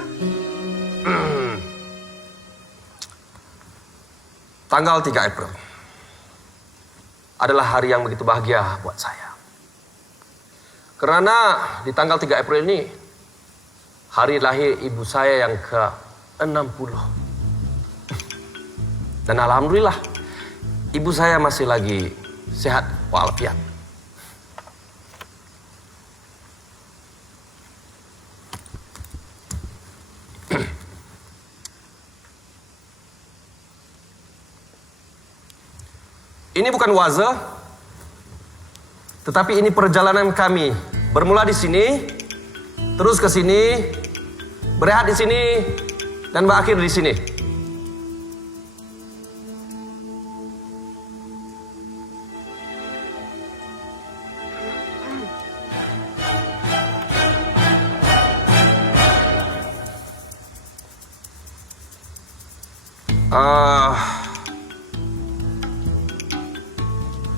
Tanggal 3 April adalah hari yang begitu bahagia buat saya. Karena di tanggal 3 April ini hari lahir ibu saya yang ke-60. Dan alhamdulillah ibu saya masih lagi sehat walafiat. Ini bukan waza, tetapi ini perjalanan kami. Bermula di sini, terus ke sini, berehat di sini, dan berakhir di sini.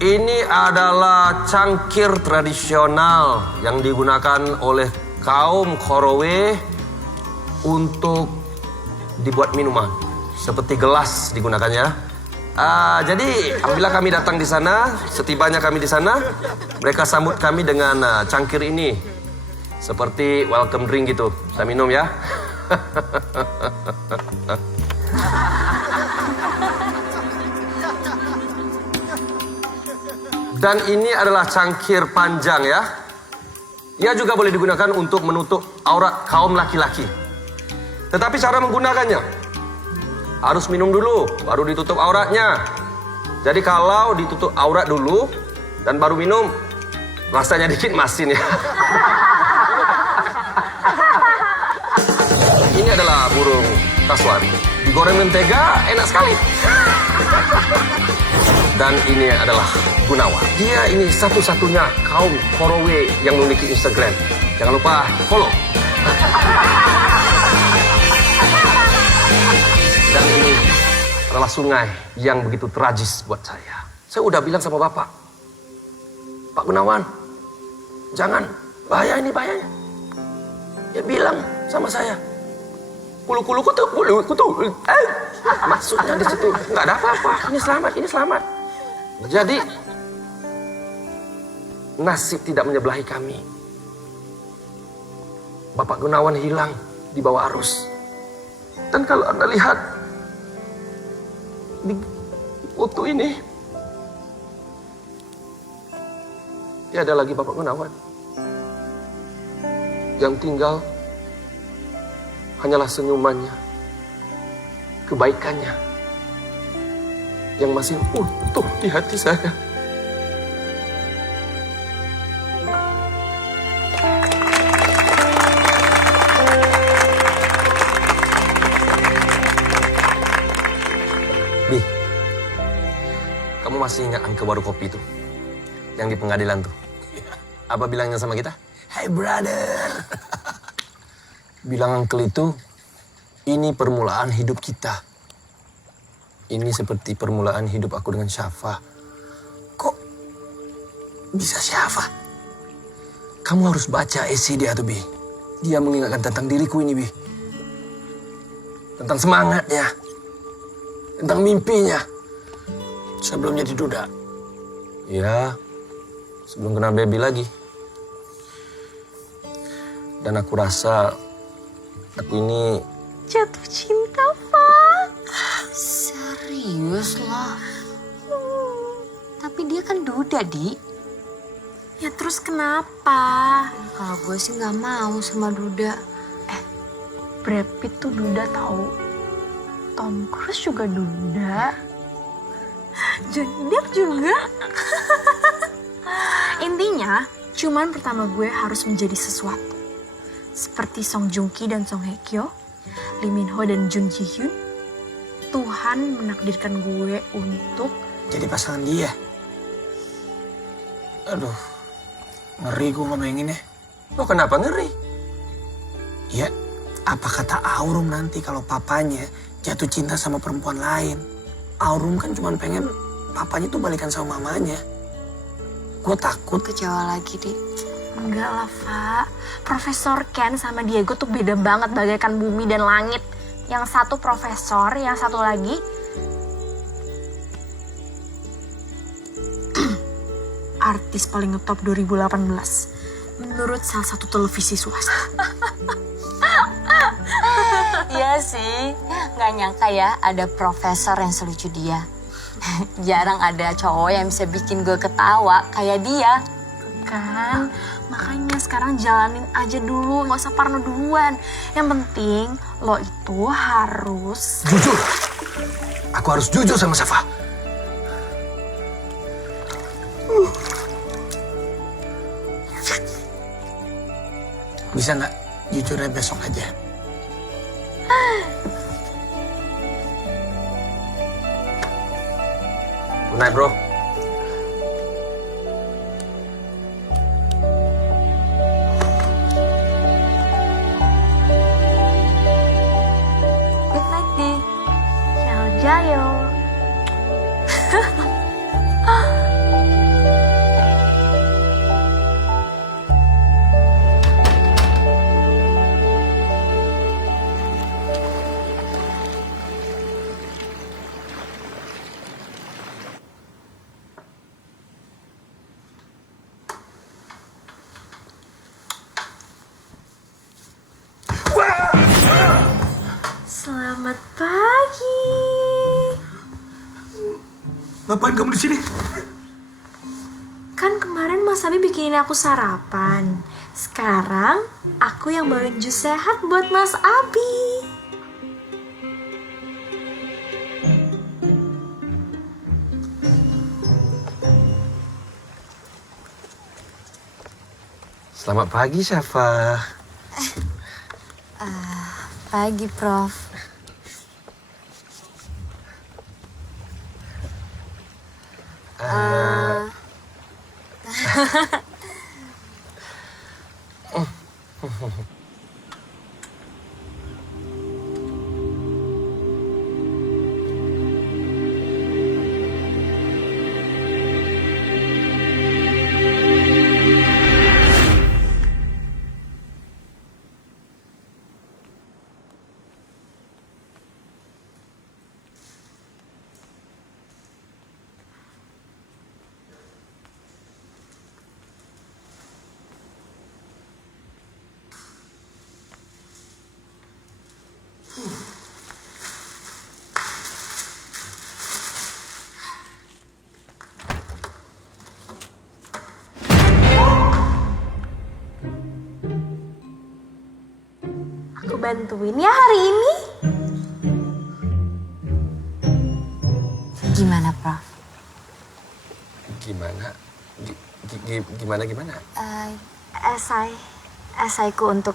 Ini adalah cangkir tradisional yang digunakan oleh kaum Korowe untuk dibuat minuman. Seperti gelas digunakannya. Jadi apabila kami datang di sana, setibanya kami di sana, mereka sambut kami dengan cangkir ini. Seperti welcome drink gitu. Saya minum ya. Dan ini adalah cangkir panjang ya. Ia juga boleh digunakan untuk menutup aurat kaum laki-laki. Tetapi cara menggunakannya harus minum dulu, baru ditutup auratnya. Jadi kalau ditutup aurat dulu dan baru minum, rasanya dikit masin ya. Ini adalah burung kasuari. Digoreng mentega enak sekali. Dan ini adalah Gunawan. Dia ini satu-satunya kaum Korowe yang memiliki Instagram. Jangan lupa follow. Dan ini adalah sungai yang begitu tragis buat saya. Saya udah bilang sama Bapak, Pak Gunawan, jangan, bahaya ini bahayanya. Dia bilang sama saya, kulu-kulu kutu, maksudnya di situ nggak ada apa-apa, ini selamat. Jadi nasib tidak menyebelahi kami. Bapak Gunawan hilang di bawah arus. Dan kalau Anda lihat di foto ini, tiada lagi Bapak Gunawan. Yang tinggal hanyalah senyumannya, kebaikannya, yang masih utuh di hati saya. Bi, kamu masih ingat Angke warung kopi itu? Yang di pengadilan tuh. Apa bilangnya sama kita? Hey brother. Bilang Uncle itu, ini permulaan hidup kita. Ini seperti permulaan hidup aku dengan Syafa. Kok bisa Syafa? Kamu harus baca esai dia tuh, Bi. Dia mengingatkan tentang diriku ini, Bi. Tentang semangatnya. Tentang mimpinya. Sebelum jadi duda. Ya, sebelum kena baby lagi. Dan aku rasa aku ini jatuh cinta, Pak. Serius lah. Tapi dia kan duda, Di. Ya terus kenapa? Kalau gue sih nggak mau sama duda. Brad Pitt tuh duda tahu. Tom Cruise juga duda. Johnny Depp juga. Intinya, cuman pertama gue harus menjadi sesuatu. Seperti Song Joong Ki dan Song Hye Kyo, Lee Min Ho dan Jun Ji Hyun. Tuhan menakdirkan gue untuk jadi pasangan dia. Aduh, ngeri gue ngebayanginnya. Lo kenapa ngeri? Ya, apa kata Aurum nanti kalau papanya jatuh cinta sama perempuan lain? Aurum kan cuma pengen papanya tuh balikan sama mamanya. Gue takut. Kecewa lagi, Di. enggak lah, Pak. Profesor Ken sama Diego tuh beda banget bagaikan bumi dan langit. Yang satu profesor, yang satu lagi artis paling ngetop 2018 menurut salah satu televisi swasta. Iya sih, nggak nyangka ya ada profesor yang selucu dia. Jarang ada cowok yang bisa bikin gue ketawa kayak dia. Kan, makanya sekarang jalanin aja dulu, nggak usah parno duluan. Yang penting lo itu harus jujur. Aku harus jujur sama Syafa. Bisa nggak jujurnya besok aja? Good night, bro. good night, Di. Ciao, jayo. Selamat pagi. Ngapain kamu di sini? Kan kemarin Mas Abi bikinin aku sarapan. Sekarang aku yang bawain jus sehat buat Mas Abi. Selamat pagi, Syafa. Pagi, Prof. bantuin ya hari ini. Gimana, Prof? Gimana? Gimana? Esaiku untuk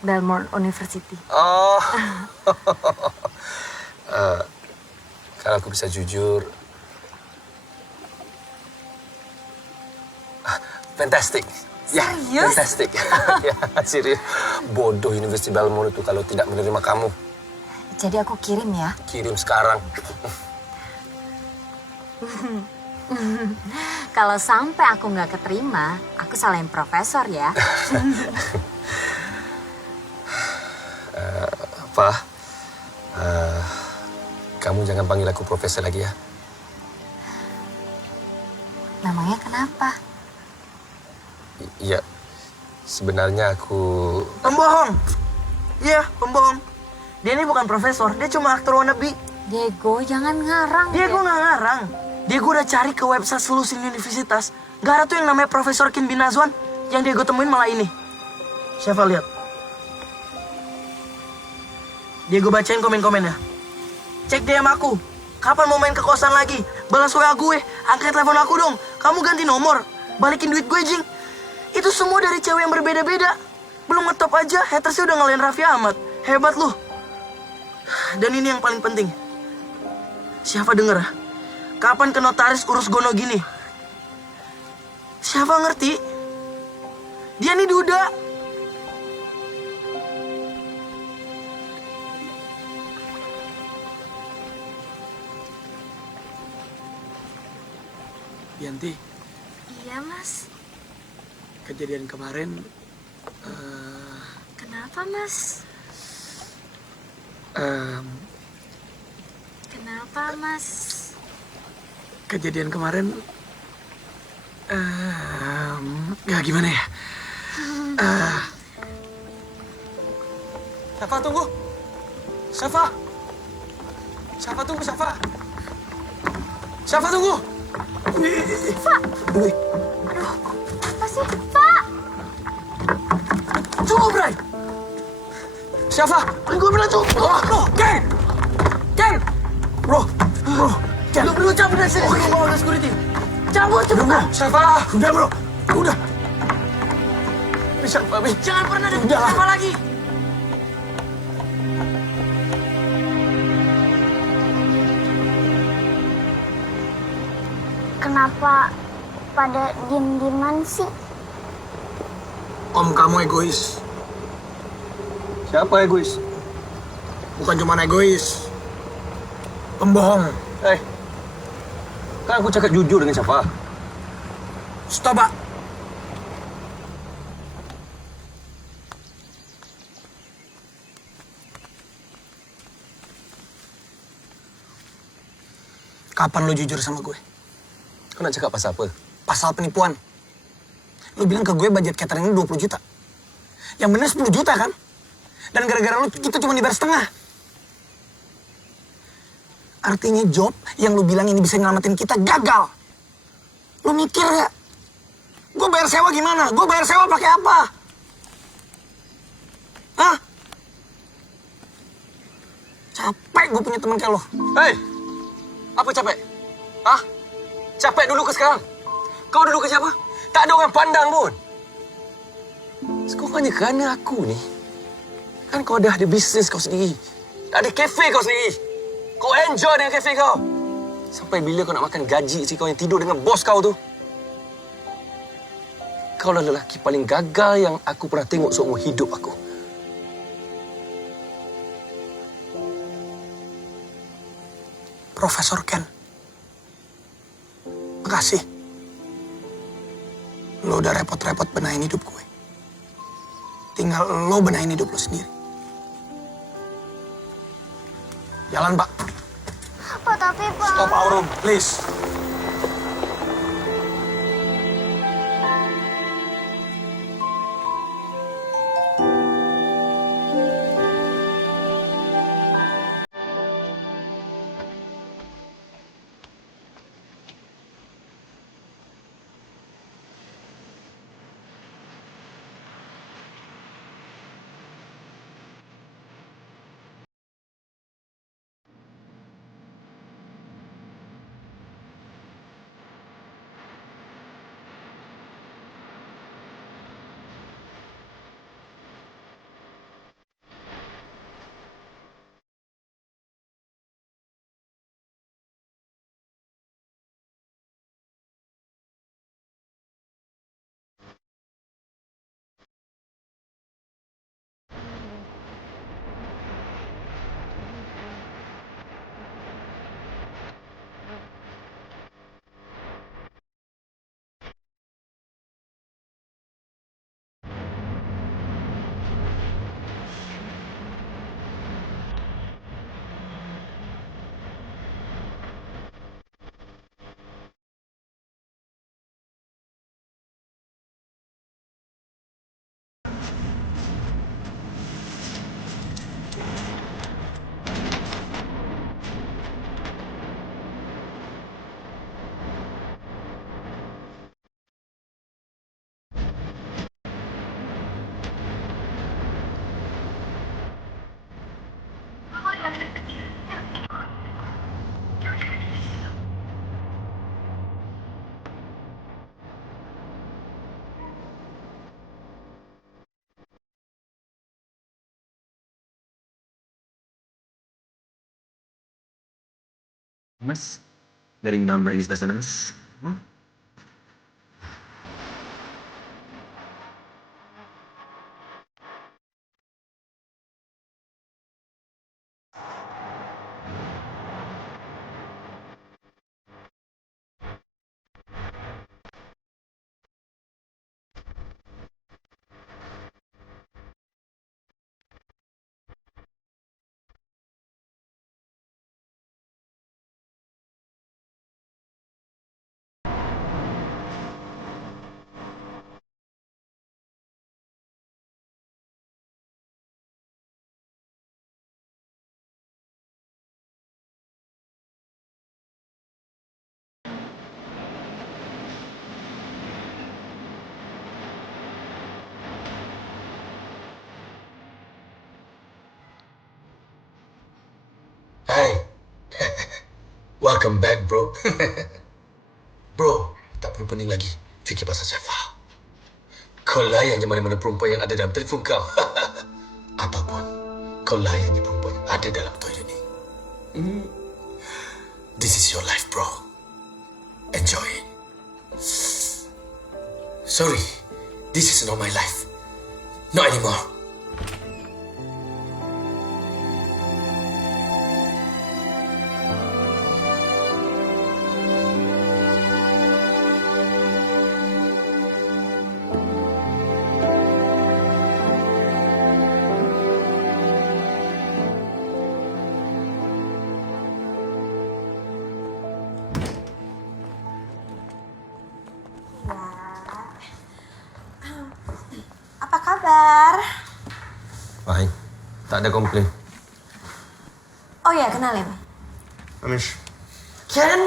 Belmont University. Oh. Kalau aku bisa jujur, fantastic. Ya, Serius? fantastic. Ya, serius. Bodoh University Belmont itu kalau tidak menerima kamu. Jadi aku kirim ya? Kirim sekarang. Kalau sampai aku nggak keterima, aku salahin profesor ya. Kamu jangan panggil aku profesor lagi ya. Namanya kenapa? Iya, sebenarnya aku... Pembohong. Iya, pembohong. Dia ini bukan profesor, dia cuma aktor wannabe. Diego, jangan ngarang. Diego nggak ngarang. Diego udah cari ke website selusin universitas. Gak ada tuh yang namanya Profesor Kim Binazwan. Yang Diego temuin malah ini. Siapa lihat? Diego bacain komen-komennya. Cek DM aku. Kapan mau main ke kosan lagi? Balas WA gue. Angkat telepon aku dong. Kamu ganti nomor. Balikin duit gue, Jing. Itu semua dari cewek yang berbeda-beda. Belum ngetop aja, hatersnya udah ngalahin Raffi Ahmad. Hebat lu. Dan ini yang paling penting. Siapa denger? Kapan ke notaris urus gono gini? Siapa ngerti? Dia nih duda. Yanti, Iya, Mas. kejadian kemarin... Kenapa, Mas? Kenapa, Mas? Kejadian kemarin... ya gimana ya? Syafa, tunggu. Syafa. Syafa, tunggu, Syafa. Syafa, tunggu. Pak! Duit. Aduh, apa sih? Pak! Tunggu, Bray. Syafa. Gue bilang tunggu. Bro, Ken! Ken! Bro, Ken. Lu berdua cabut dari sini. Gue bawa ke security. Cabut, cepetan. Syafa. Udah, bro. Udah. Syafa, Jangan pernah deketin Syafa lagi. Kenapa pada diem-dieman sih? Om kamu egois. Siapa egois? Bukan cuma egois. Pembohong. Kan aku cakap jujur dengan Syafa. Stop, Pak. Kapan lo jujur sama gue? Kau nak cakap pasal apa? Pasal penipuan. Lo bilang ke gue budget cateringnya 20 juta. Yang bener 10 juta kan? Dan gara-gara lo kita cuma dibayar setengah. Artinya job yang lo bilang ini bisa nyelamatin kita gagal. Lo mikir gak? Gue bayar sewa gimana? Gue bayar sewa pakai apa? Hah? Capek gue punya teman kayak lo. Hei! Apa capek? Hah? Capek dulu ke sekarang? Kau dulu ke siapa? Tak ada orang pandang pun. Kau hanya kerana aku ni. Kan kau dah ada bisnes kau sendiri. Dah ada kafe kau sendiri. Kau enjoy dengan kafe kau. Sampai bila kau nak makan gaji si kau yang tidur dengan bos kau tu? Kau lah lelaki paling gagal yang aku pernah tengok seumur hidup aku. Profesor Ken. Makasih. Lo udah repot-repot benahin hidup gue. Tinggal lo benahin hidup lo sendiri. Jalan, Pak. Pak, tapi Pak... Stop our room, please. Mas, galing number is listeners. Hai, welcome back bro. Bro, tak perlu pening lagi fikir pasal Syafa. Kau layan je mana-mana perempuan yang ada dalam telefon kau. Ataupun kau layan je perempuan yang ada dalam toilet ni. This is your life bro. Enjoy it. Sorry, this is not my life. Not anymore. Apa kabar? Fine. Tak ada komplain. Oh ya, kenalin. Amish. Ken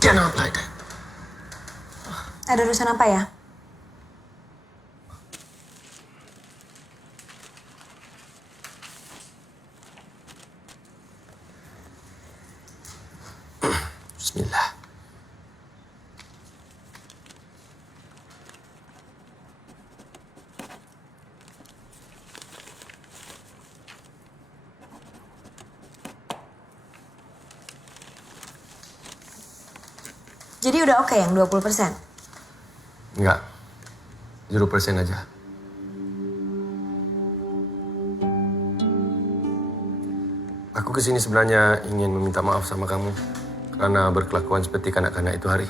cannot like that. Ada urusan apa ya? Bismillah. Jadi udah oke yang 20%? Enggak. 0% aja. Aku kesini sebenarnya ingin meminta maaf sama kamu karena berkelakuan seperti kanak-kanak itu hari.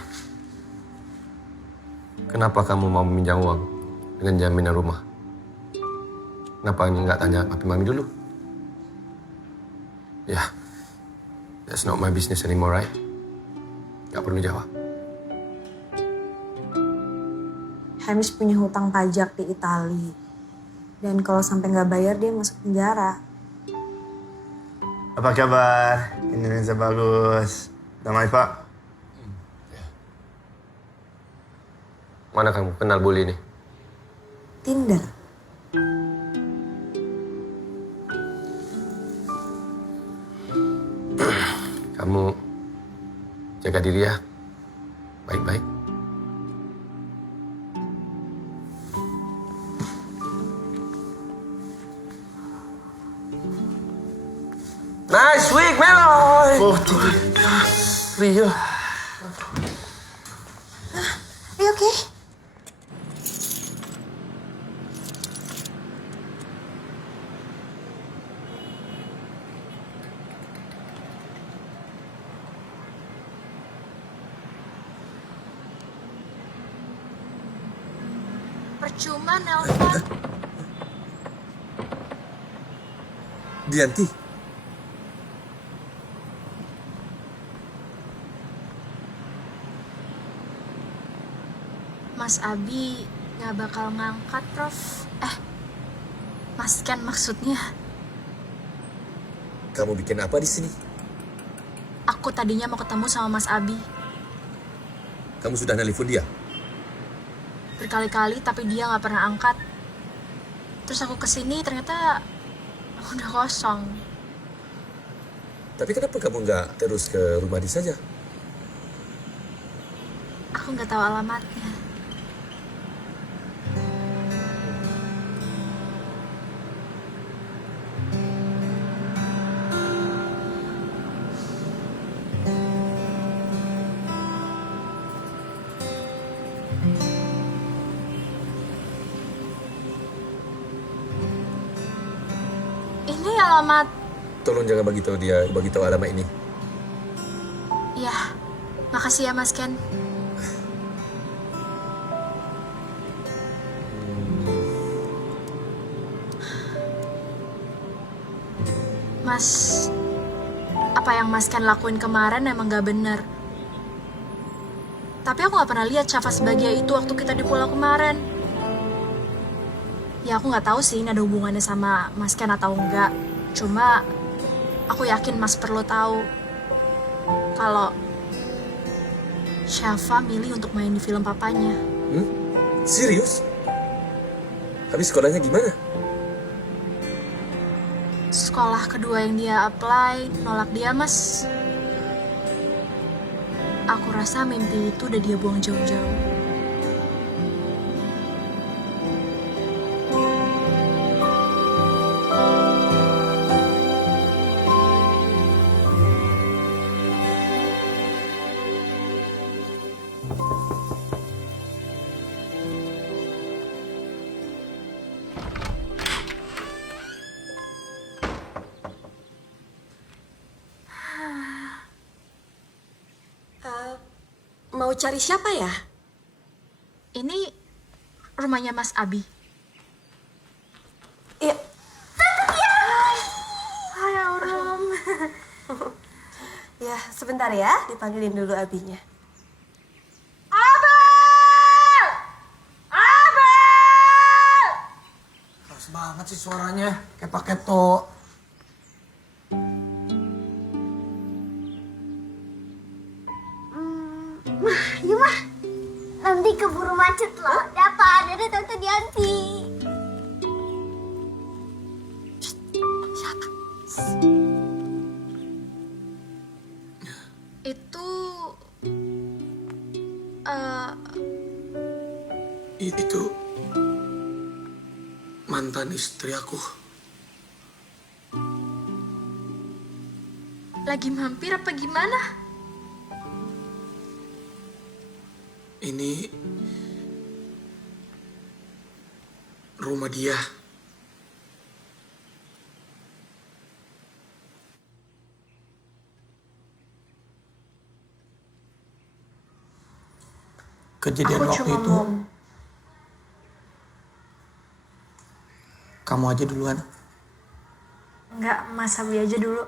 Kenapa kamu mau meminjam uang dengan jaminan rumah? Kenapa nggak tanya papi mami dulu? Ya, that's not my business anymore, right? Gak perlu jawab. Hamish punya hutang pajak di Itali. Dan kalau sampai nggak bayar dia masuk penjara. Apa kabar? Indonesia bagus. Damai Pak. Mana kamu kenal bully ini? Tinder. Kamu jaga diri ya. Baik-baik. Nice week, Meloy! Oh, Rio. Are you okay? Percuma nelpon. Dianti. Mas Abi nggak bakal ngangkat, Prof. Mas Ken maksudnya. Kamu bikin apa di sini? Aku tadinya mau ketemu sama Mas Abi. Kamu sudah nelpon dia? Berkali-kali tapi dia nggak pernah angkat. Terus aku kesini ternyata udah kosong. Tapi kenapa kamu nggak terus ke rumah dia saja? Aku nggak tahu alamatnya. alamat. Tolong jangan bagi tahu dia, bagi tahu alamat ini. Ya, makasih ya Mas Ken. Mas, apa yang Mas Ken lakuin kemarin emang gak bener. Tapi aku gak pernah lihat Syafa sebahagia itu waktu kita di pulau kemarin. Ya aku gak tahu sih ini ada hubungannya sama Mas Ken atau enggak. Cuma aku yakin Mas perlu tahu kalau Syafa milih untuk main di film papanya. Serius? Habis sekolahnya gimana? Sekolah kedua yang dia apply nolak dia, Mas. Aku rasa mimpi itu udah dia buang jauh-jauh. Mau cari siapa ya? Ini rumahnya Mas Abi. Iya. Hai Aurum. Ya, sebentar ya, dipanggilin dulu Abinya. Abel! Abel! Keras banget sih suaranya, kayak pakai to. Yuk mah, nanti keburu macet loh. Dapat, ada Tante Dianti. Siapa? Itu mantan istri aku. Lagi mampir apa gimana? Ini rumah dia. Kejadian waktu itu, kamu aja duluan. Enggak, Mas Abi aja dulu.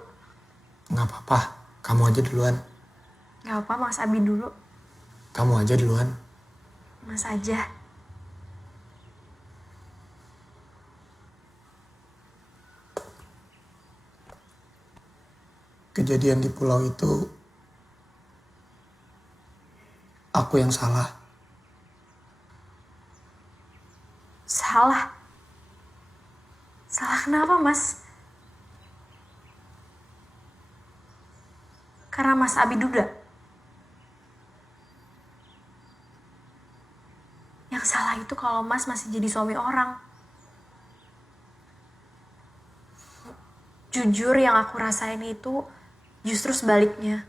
Nggak apa-apa, kamu aja duluan. Enggak apa, Mas Abi dulu. Kamu aja duluan. Mas aja. Kejadian di pulau itu, aku yang salah. Salah? Salah kenapa, Mas? Karena Mas Abi duda? Yang salah itu kalau Mas masih jadi suami orang. Jujur yang aku rasain itu justru sebaliknya.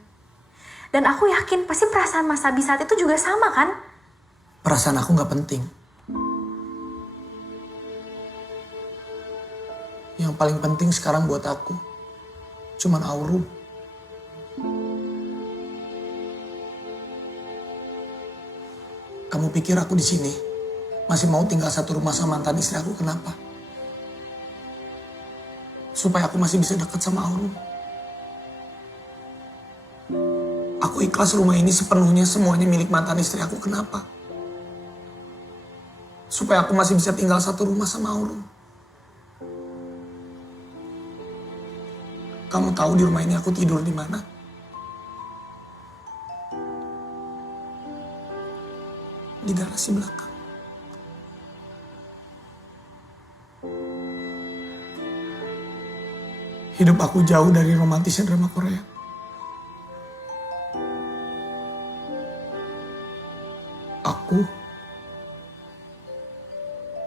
Dan aku yakin pasti perasaan Mas Abi saat itu juga sama kan? Perasaan aku nggak penting. Yang paling penting sekarang buat aku cuman Aurum. Kamu pikir aku di sini masih mau tinggal satu rumah sama mantan istri aku, kenapa? Supaya aku masih bisa dekat sama Aurum. Aku ikhlas rumah ini sepenuhnya semuanya milik mantan istri aku, kenapa? Supaya aku masih bisa tinggal satu rumah sama Aurum. Kamu tahu di rumah ini aku tidur di mana? Di garasi belakang. Hidup aku jauh dari romantisnya drama Korea. Aku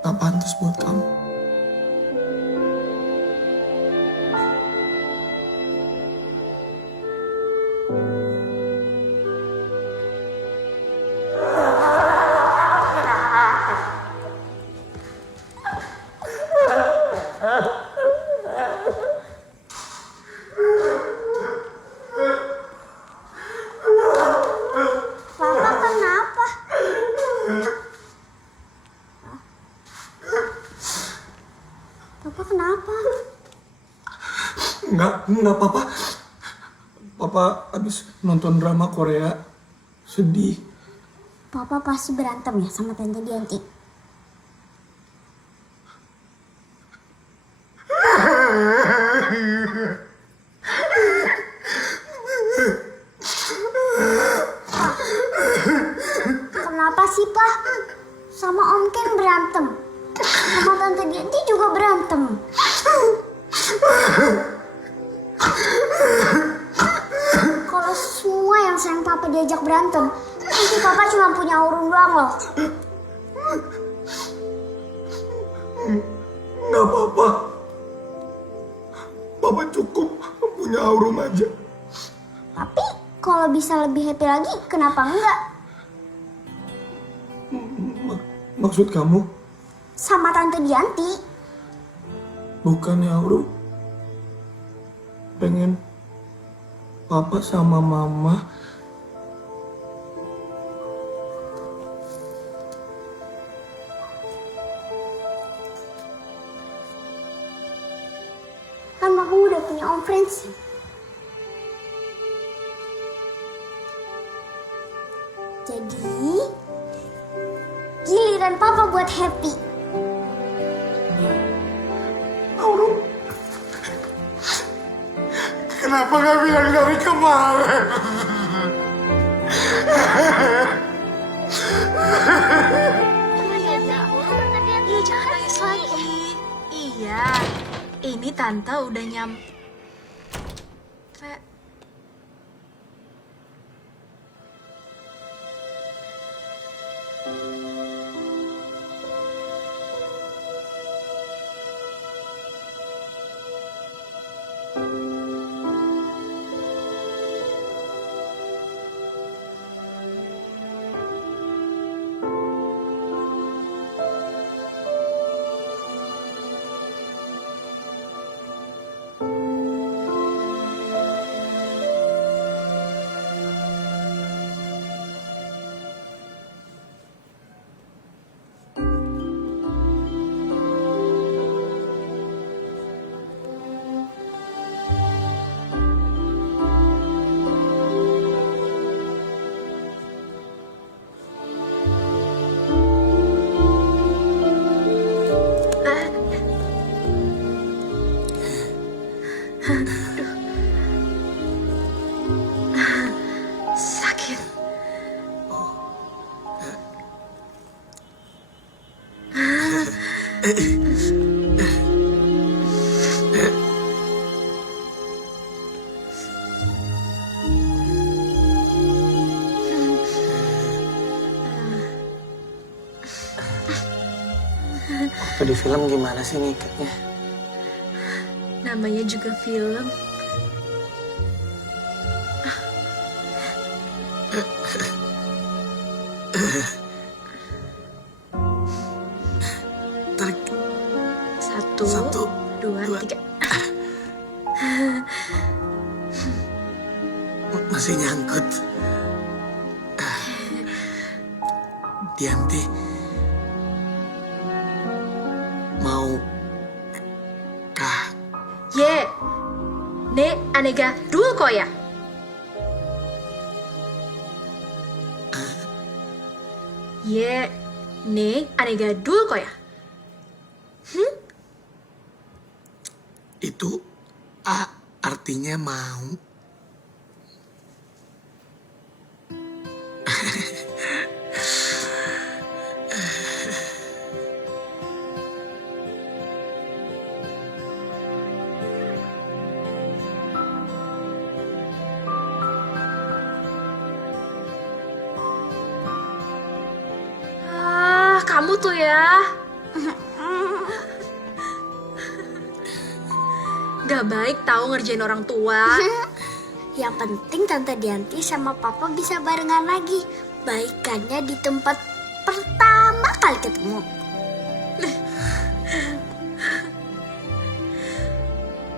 gak pantas buat kamu. Enggak, Papa. Papa habis nonton drama Korea. Sedih. Papa pasti berantem ya sama Tante Dianti. Kenapa sih, Pak? Sama Om Ken berantem. Sama Tante Dianti juga berantem. Kalau semua yang sayang Papa diajak berantem, nanti Papa cuma punya urung doang loh. Nggak apa-apa. Papa cukup punya Aurum aja. Tapi kalau bisa lebih happy lagi, kenapa enggak? Maksud kamu? Sama Tante Dianti. Bukannya Aurum pengen Papa sama Mama kan Papa udah punya Om Frans. Jadi giliran Papa buat happy. Aurum, kenapa gak bilang dari kemarin? Iya, jangan nangis lagi. Iya, ini Tante udah nyampe. Sakit. Waktu di film gimana sih ngikatnya? Namanya juga film. Tarik. Satu, dua, tiga. Masih nyangkut. Dianti mau kah? Ye, ne anega dul koya. Ye, ne anega dul koya. Itu artinya mau. Kamu tuh ya. Gak baik tahu ngerjain orang tua. Yang penting Tante Dianti sama Papa bisa barengan lagi. Baikannya di tempat pertama kali ketemu.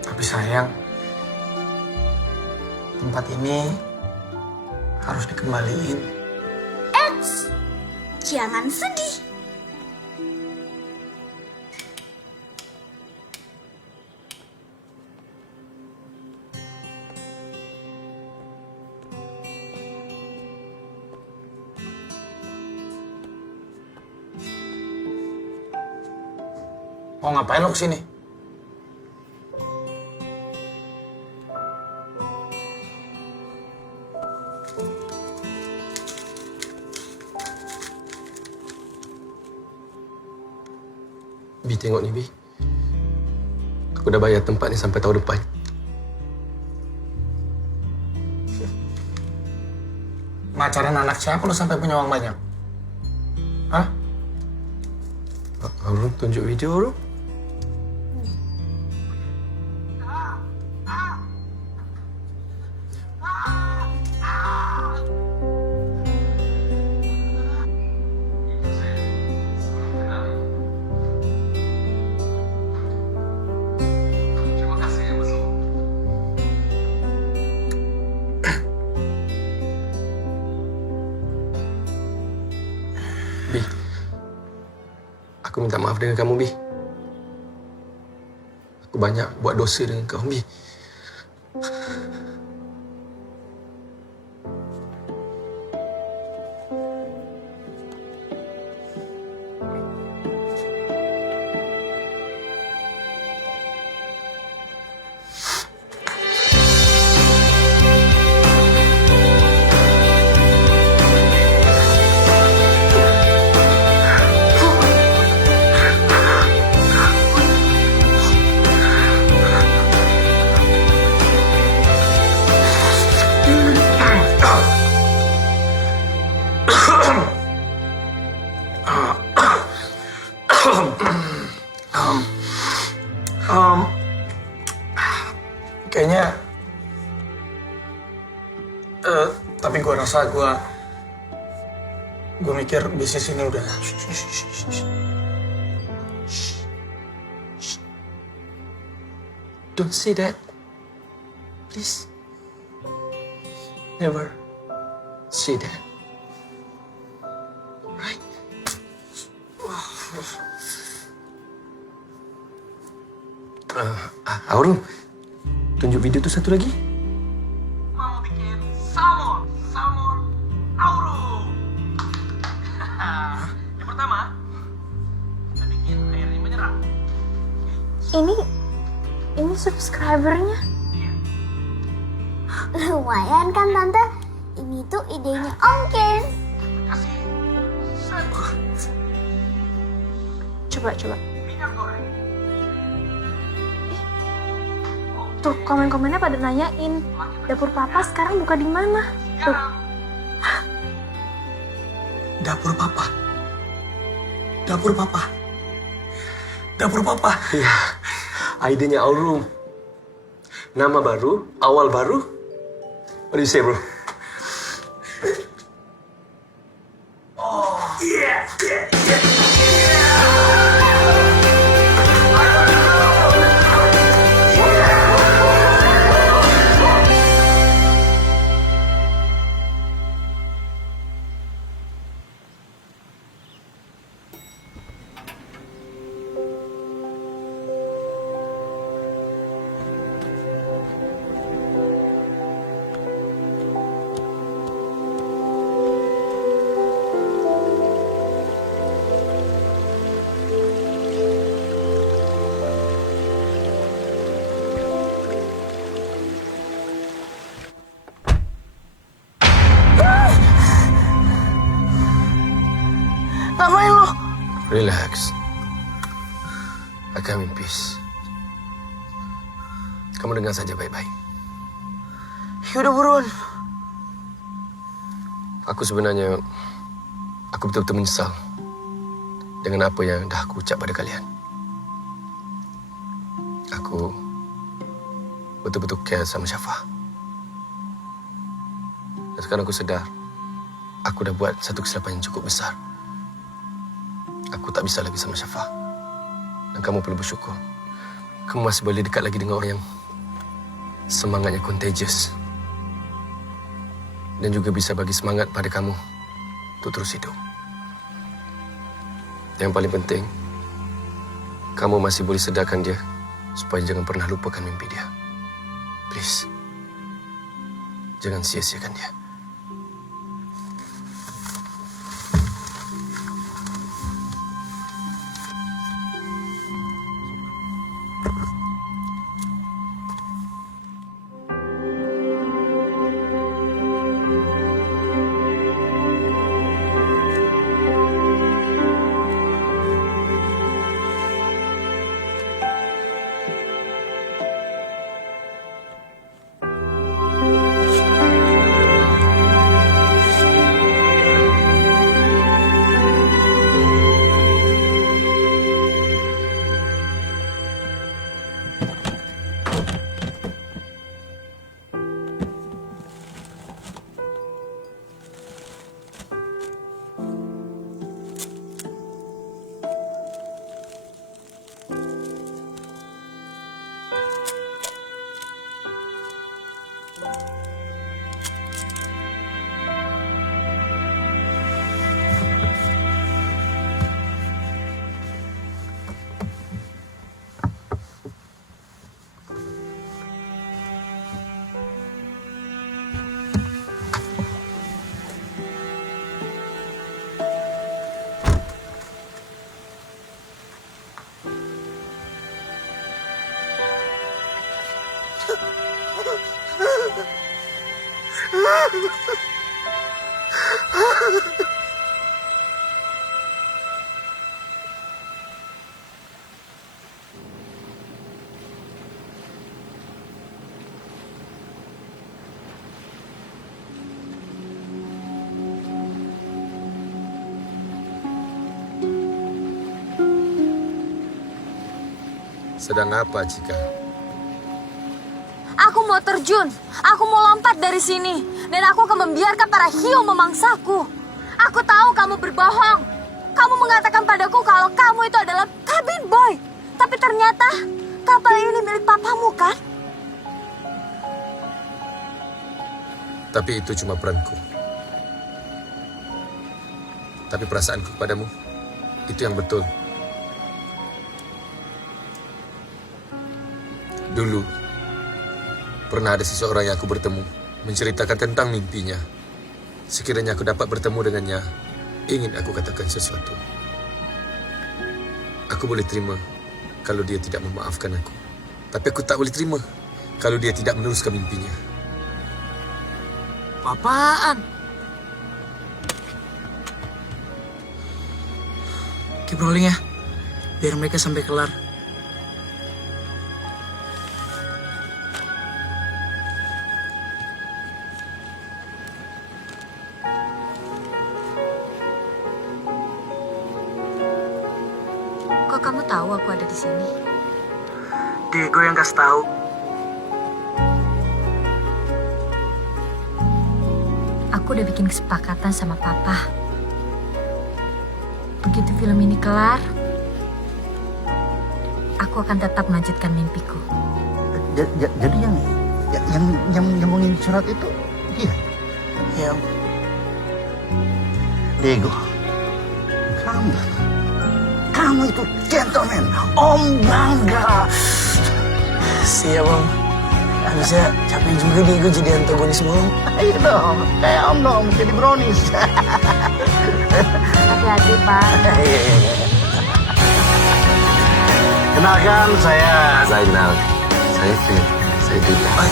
Tapi sayang, tempat ini harus dikembaliin. Eits, jangan sedih. Mau ngapain lo kesini? Bi, tengok ni, Bi. Aku dah bayar tempat ni sampai tahun depan. Macarin anak siapa lo sampai punya uang banyak? Hah? Aurum, tunjuk video, Aurum. Bi, aku minta maaf dengan kamu, Bi. Aku banyak buat dosa dengan kau, Bi. Kayaknya, tapi gue rasa gue mikir bisnis ini udah. Don't say that. Please. Never say that. Right? Aurum, tunjuk video tu satu lagi. Mau bikin salmon Aurum. Yang pertama, kita bikin airnya menyerap. Ini subscribernya. Lumayan kan Tante? Ini tuh idenya Om Ken. Coba. Minyak goreng. Tuh, komen-komennya pada nanyain, dapur papa sekarang buka di mana? Tuh. Dapur papa. Ya, idenya Aurum. Nama baru, awal baru. What do you say, bro? Ngapain lo? Relax. I come in peace. Kamu dengar saja baik-baik. Yaudah buruan. Aku sebenarnya, aku betul-betul menyesal dengan apa yang dah aku ucap pada kalian. Aku betul-betul care sama Syafa. Dan sekarang aku sedar, aku dah buat satu kesilapan yang cukup besar. Aku tak bisa lagi sama Syafa. Dan kamu perlu bersyukur. Kamu masih boleh dekat lagi dengan orang yang semangatnya contagious. Dan juga bisa bagi semangat pada kamu untuk terus hidup. Yang paling penting, kamu masih boleh sedarkan dia supaya jangan pernah lupakan mimpi dia. Please. Jangan sia-siakan dia. Sedang apa, Cika? Aku mau terjun, aku mau lompat dari sini, dan aku akan membiarkan para hiu memangsaku. Aku tahu kamu berbohong. Kamu mengatakan padaku kalau kamu itu adalah cabin boy. Tapi ternyata kapal ini milik papamu, kan? Tapi itu cuma peranku. Tapi perasaanku padamu, itu yang betul. Dulu, pernah ada seseorang yang aku bertemu, menceritakan tentang mimpinya. Sekiranya aku dapat bertemu dengannya, ingin aku katakan sesuatu. Aku boleh terima kalau dia tidak memaafkan aku. Tapi aku tak boleh terima kalau dia tidak meneruskan mimpinya. Apaan? Keep rolling ya, biar mereka sampai kelar. Kok kamu tahu aku ada di sini? Diego yang kasih tahu. Aku udah bikin kesepakatan sama papa. Begitu film ini kelar, aku akan tetap melanjutkan mimpiku. Jadi yang ngomongin surat itu dia? Ya. Diego, kamu itu gentleman, Om bangga. Siap, Om. Harusnya capek juga Diego jadi antagonis mulu. Ayo dong, kayak Om dong, jadi brownies. Hati-hati, Pak. Kenalkan, saya Zainal. Saya Fit. Saya tidak.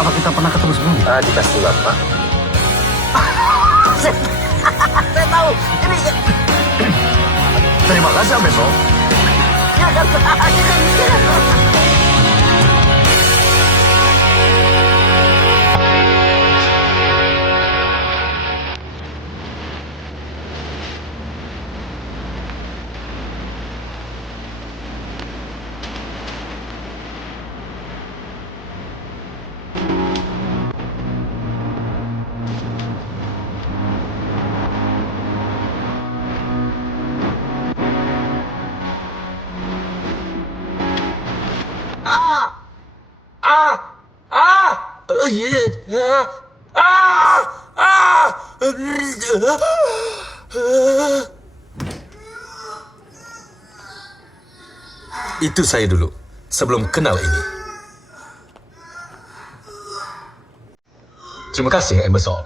Apa kita pernah ketemu sebelumnya? Dikasih Bapak. Saya tahu. Ini. Terima kasih, Om besok. Ya kan, Itu saya dulu, sebelum kenal ini. Terima kasih, Amber Sol.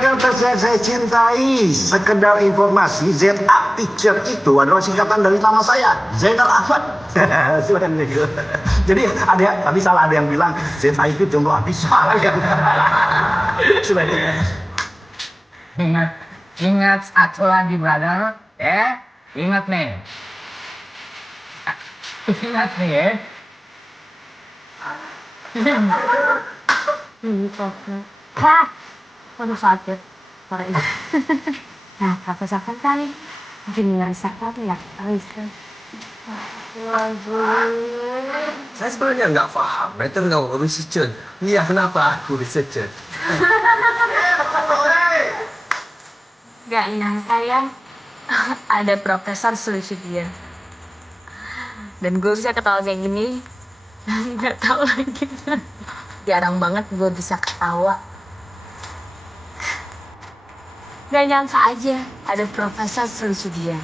rekan-rekan saya cintai, sekedar informasi, ZA Picture itu adalah singkatan dari nama saya, Zainal Ahmad. Silakan Diego. Jadi tadi salah ada yang bilang ZA itu jomblo habis. Salah kan? Silakan. Ingat satu lagi, brother. Ya, ingat nih. Ingat nih ya. Kak, waduh sakit. Parah ini. Nah, kakak-kakak kan mungkin ngerasakan ya. Saya sebenarnya nggak paham. Better nggak researcher. Iya, kenapa aku researcher? Gak nyangka ya, ada Profesor Sulfidia. Dan gue bisa ketawa kayak gini, gak tahu lagi. Jarang banget gue bisa ketawa. Gak nyangka aja ada Profesor Sulfidia.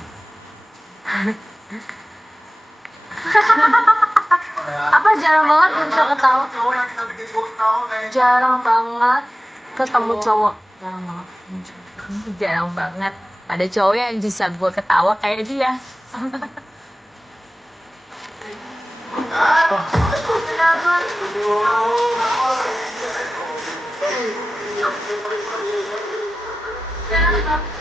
Apa jarang banget bisa ketawa? Jarang banget ketemu cowok. Jarang banget ada cowok yang bisa gue ketawa kayak dia. Kenapa?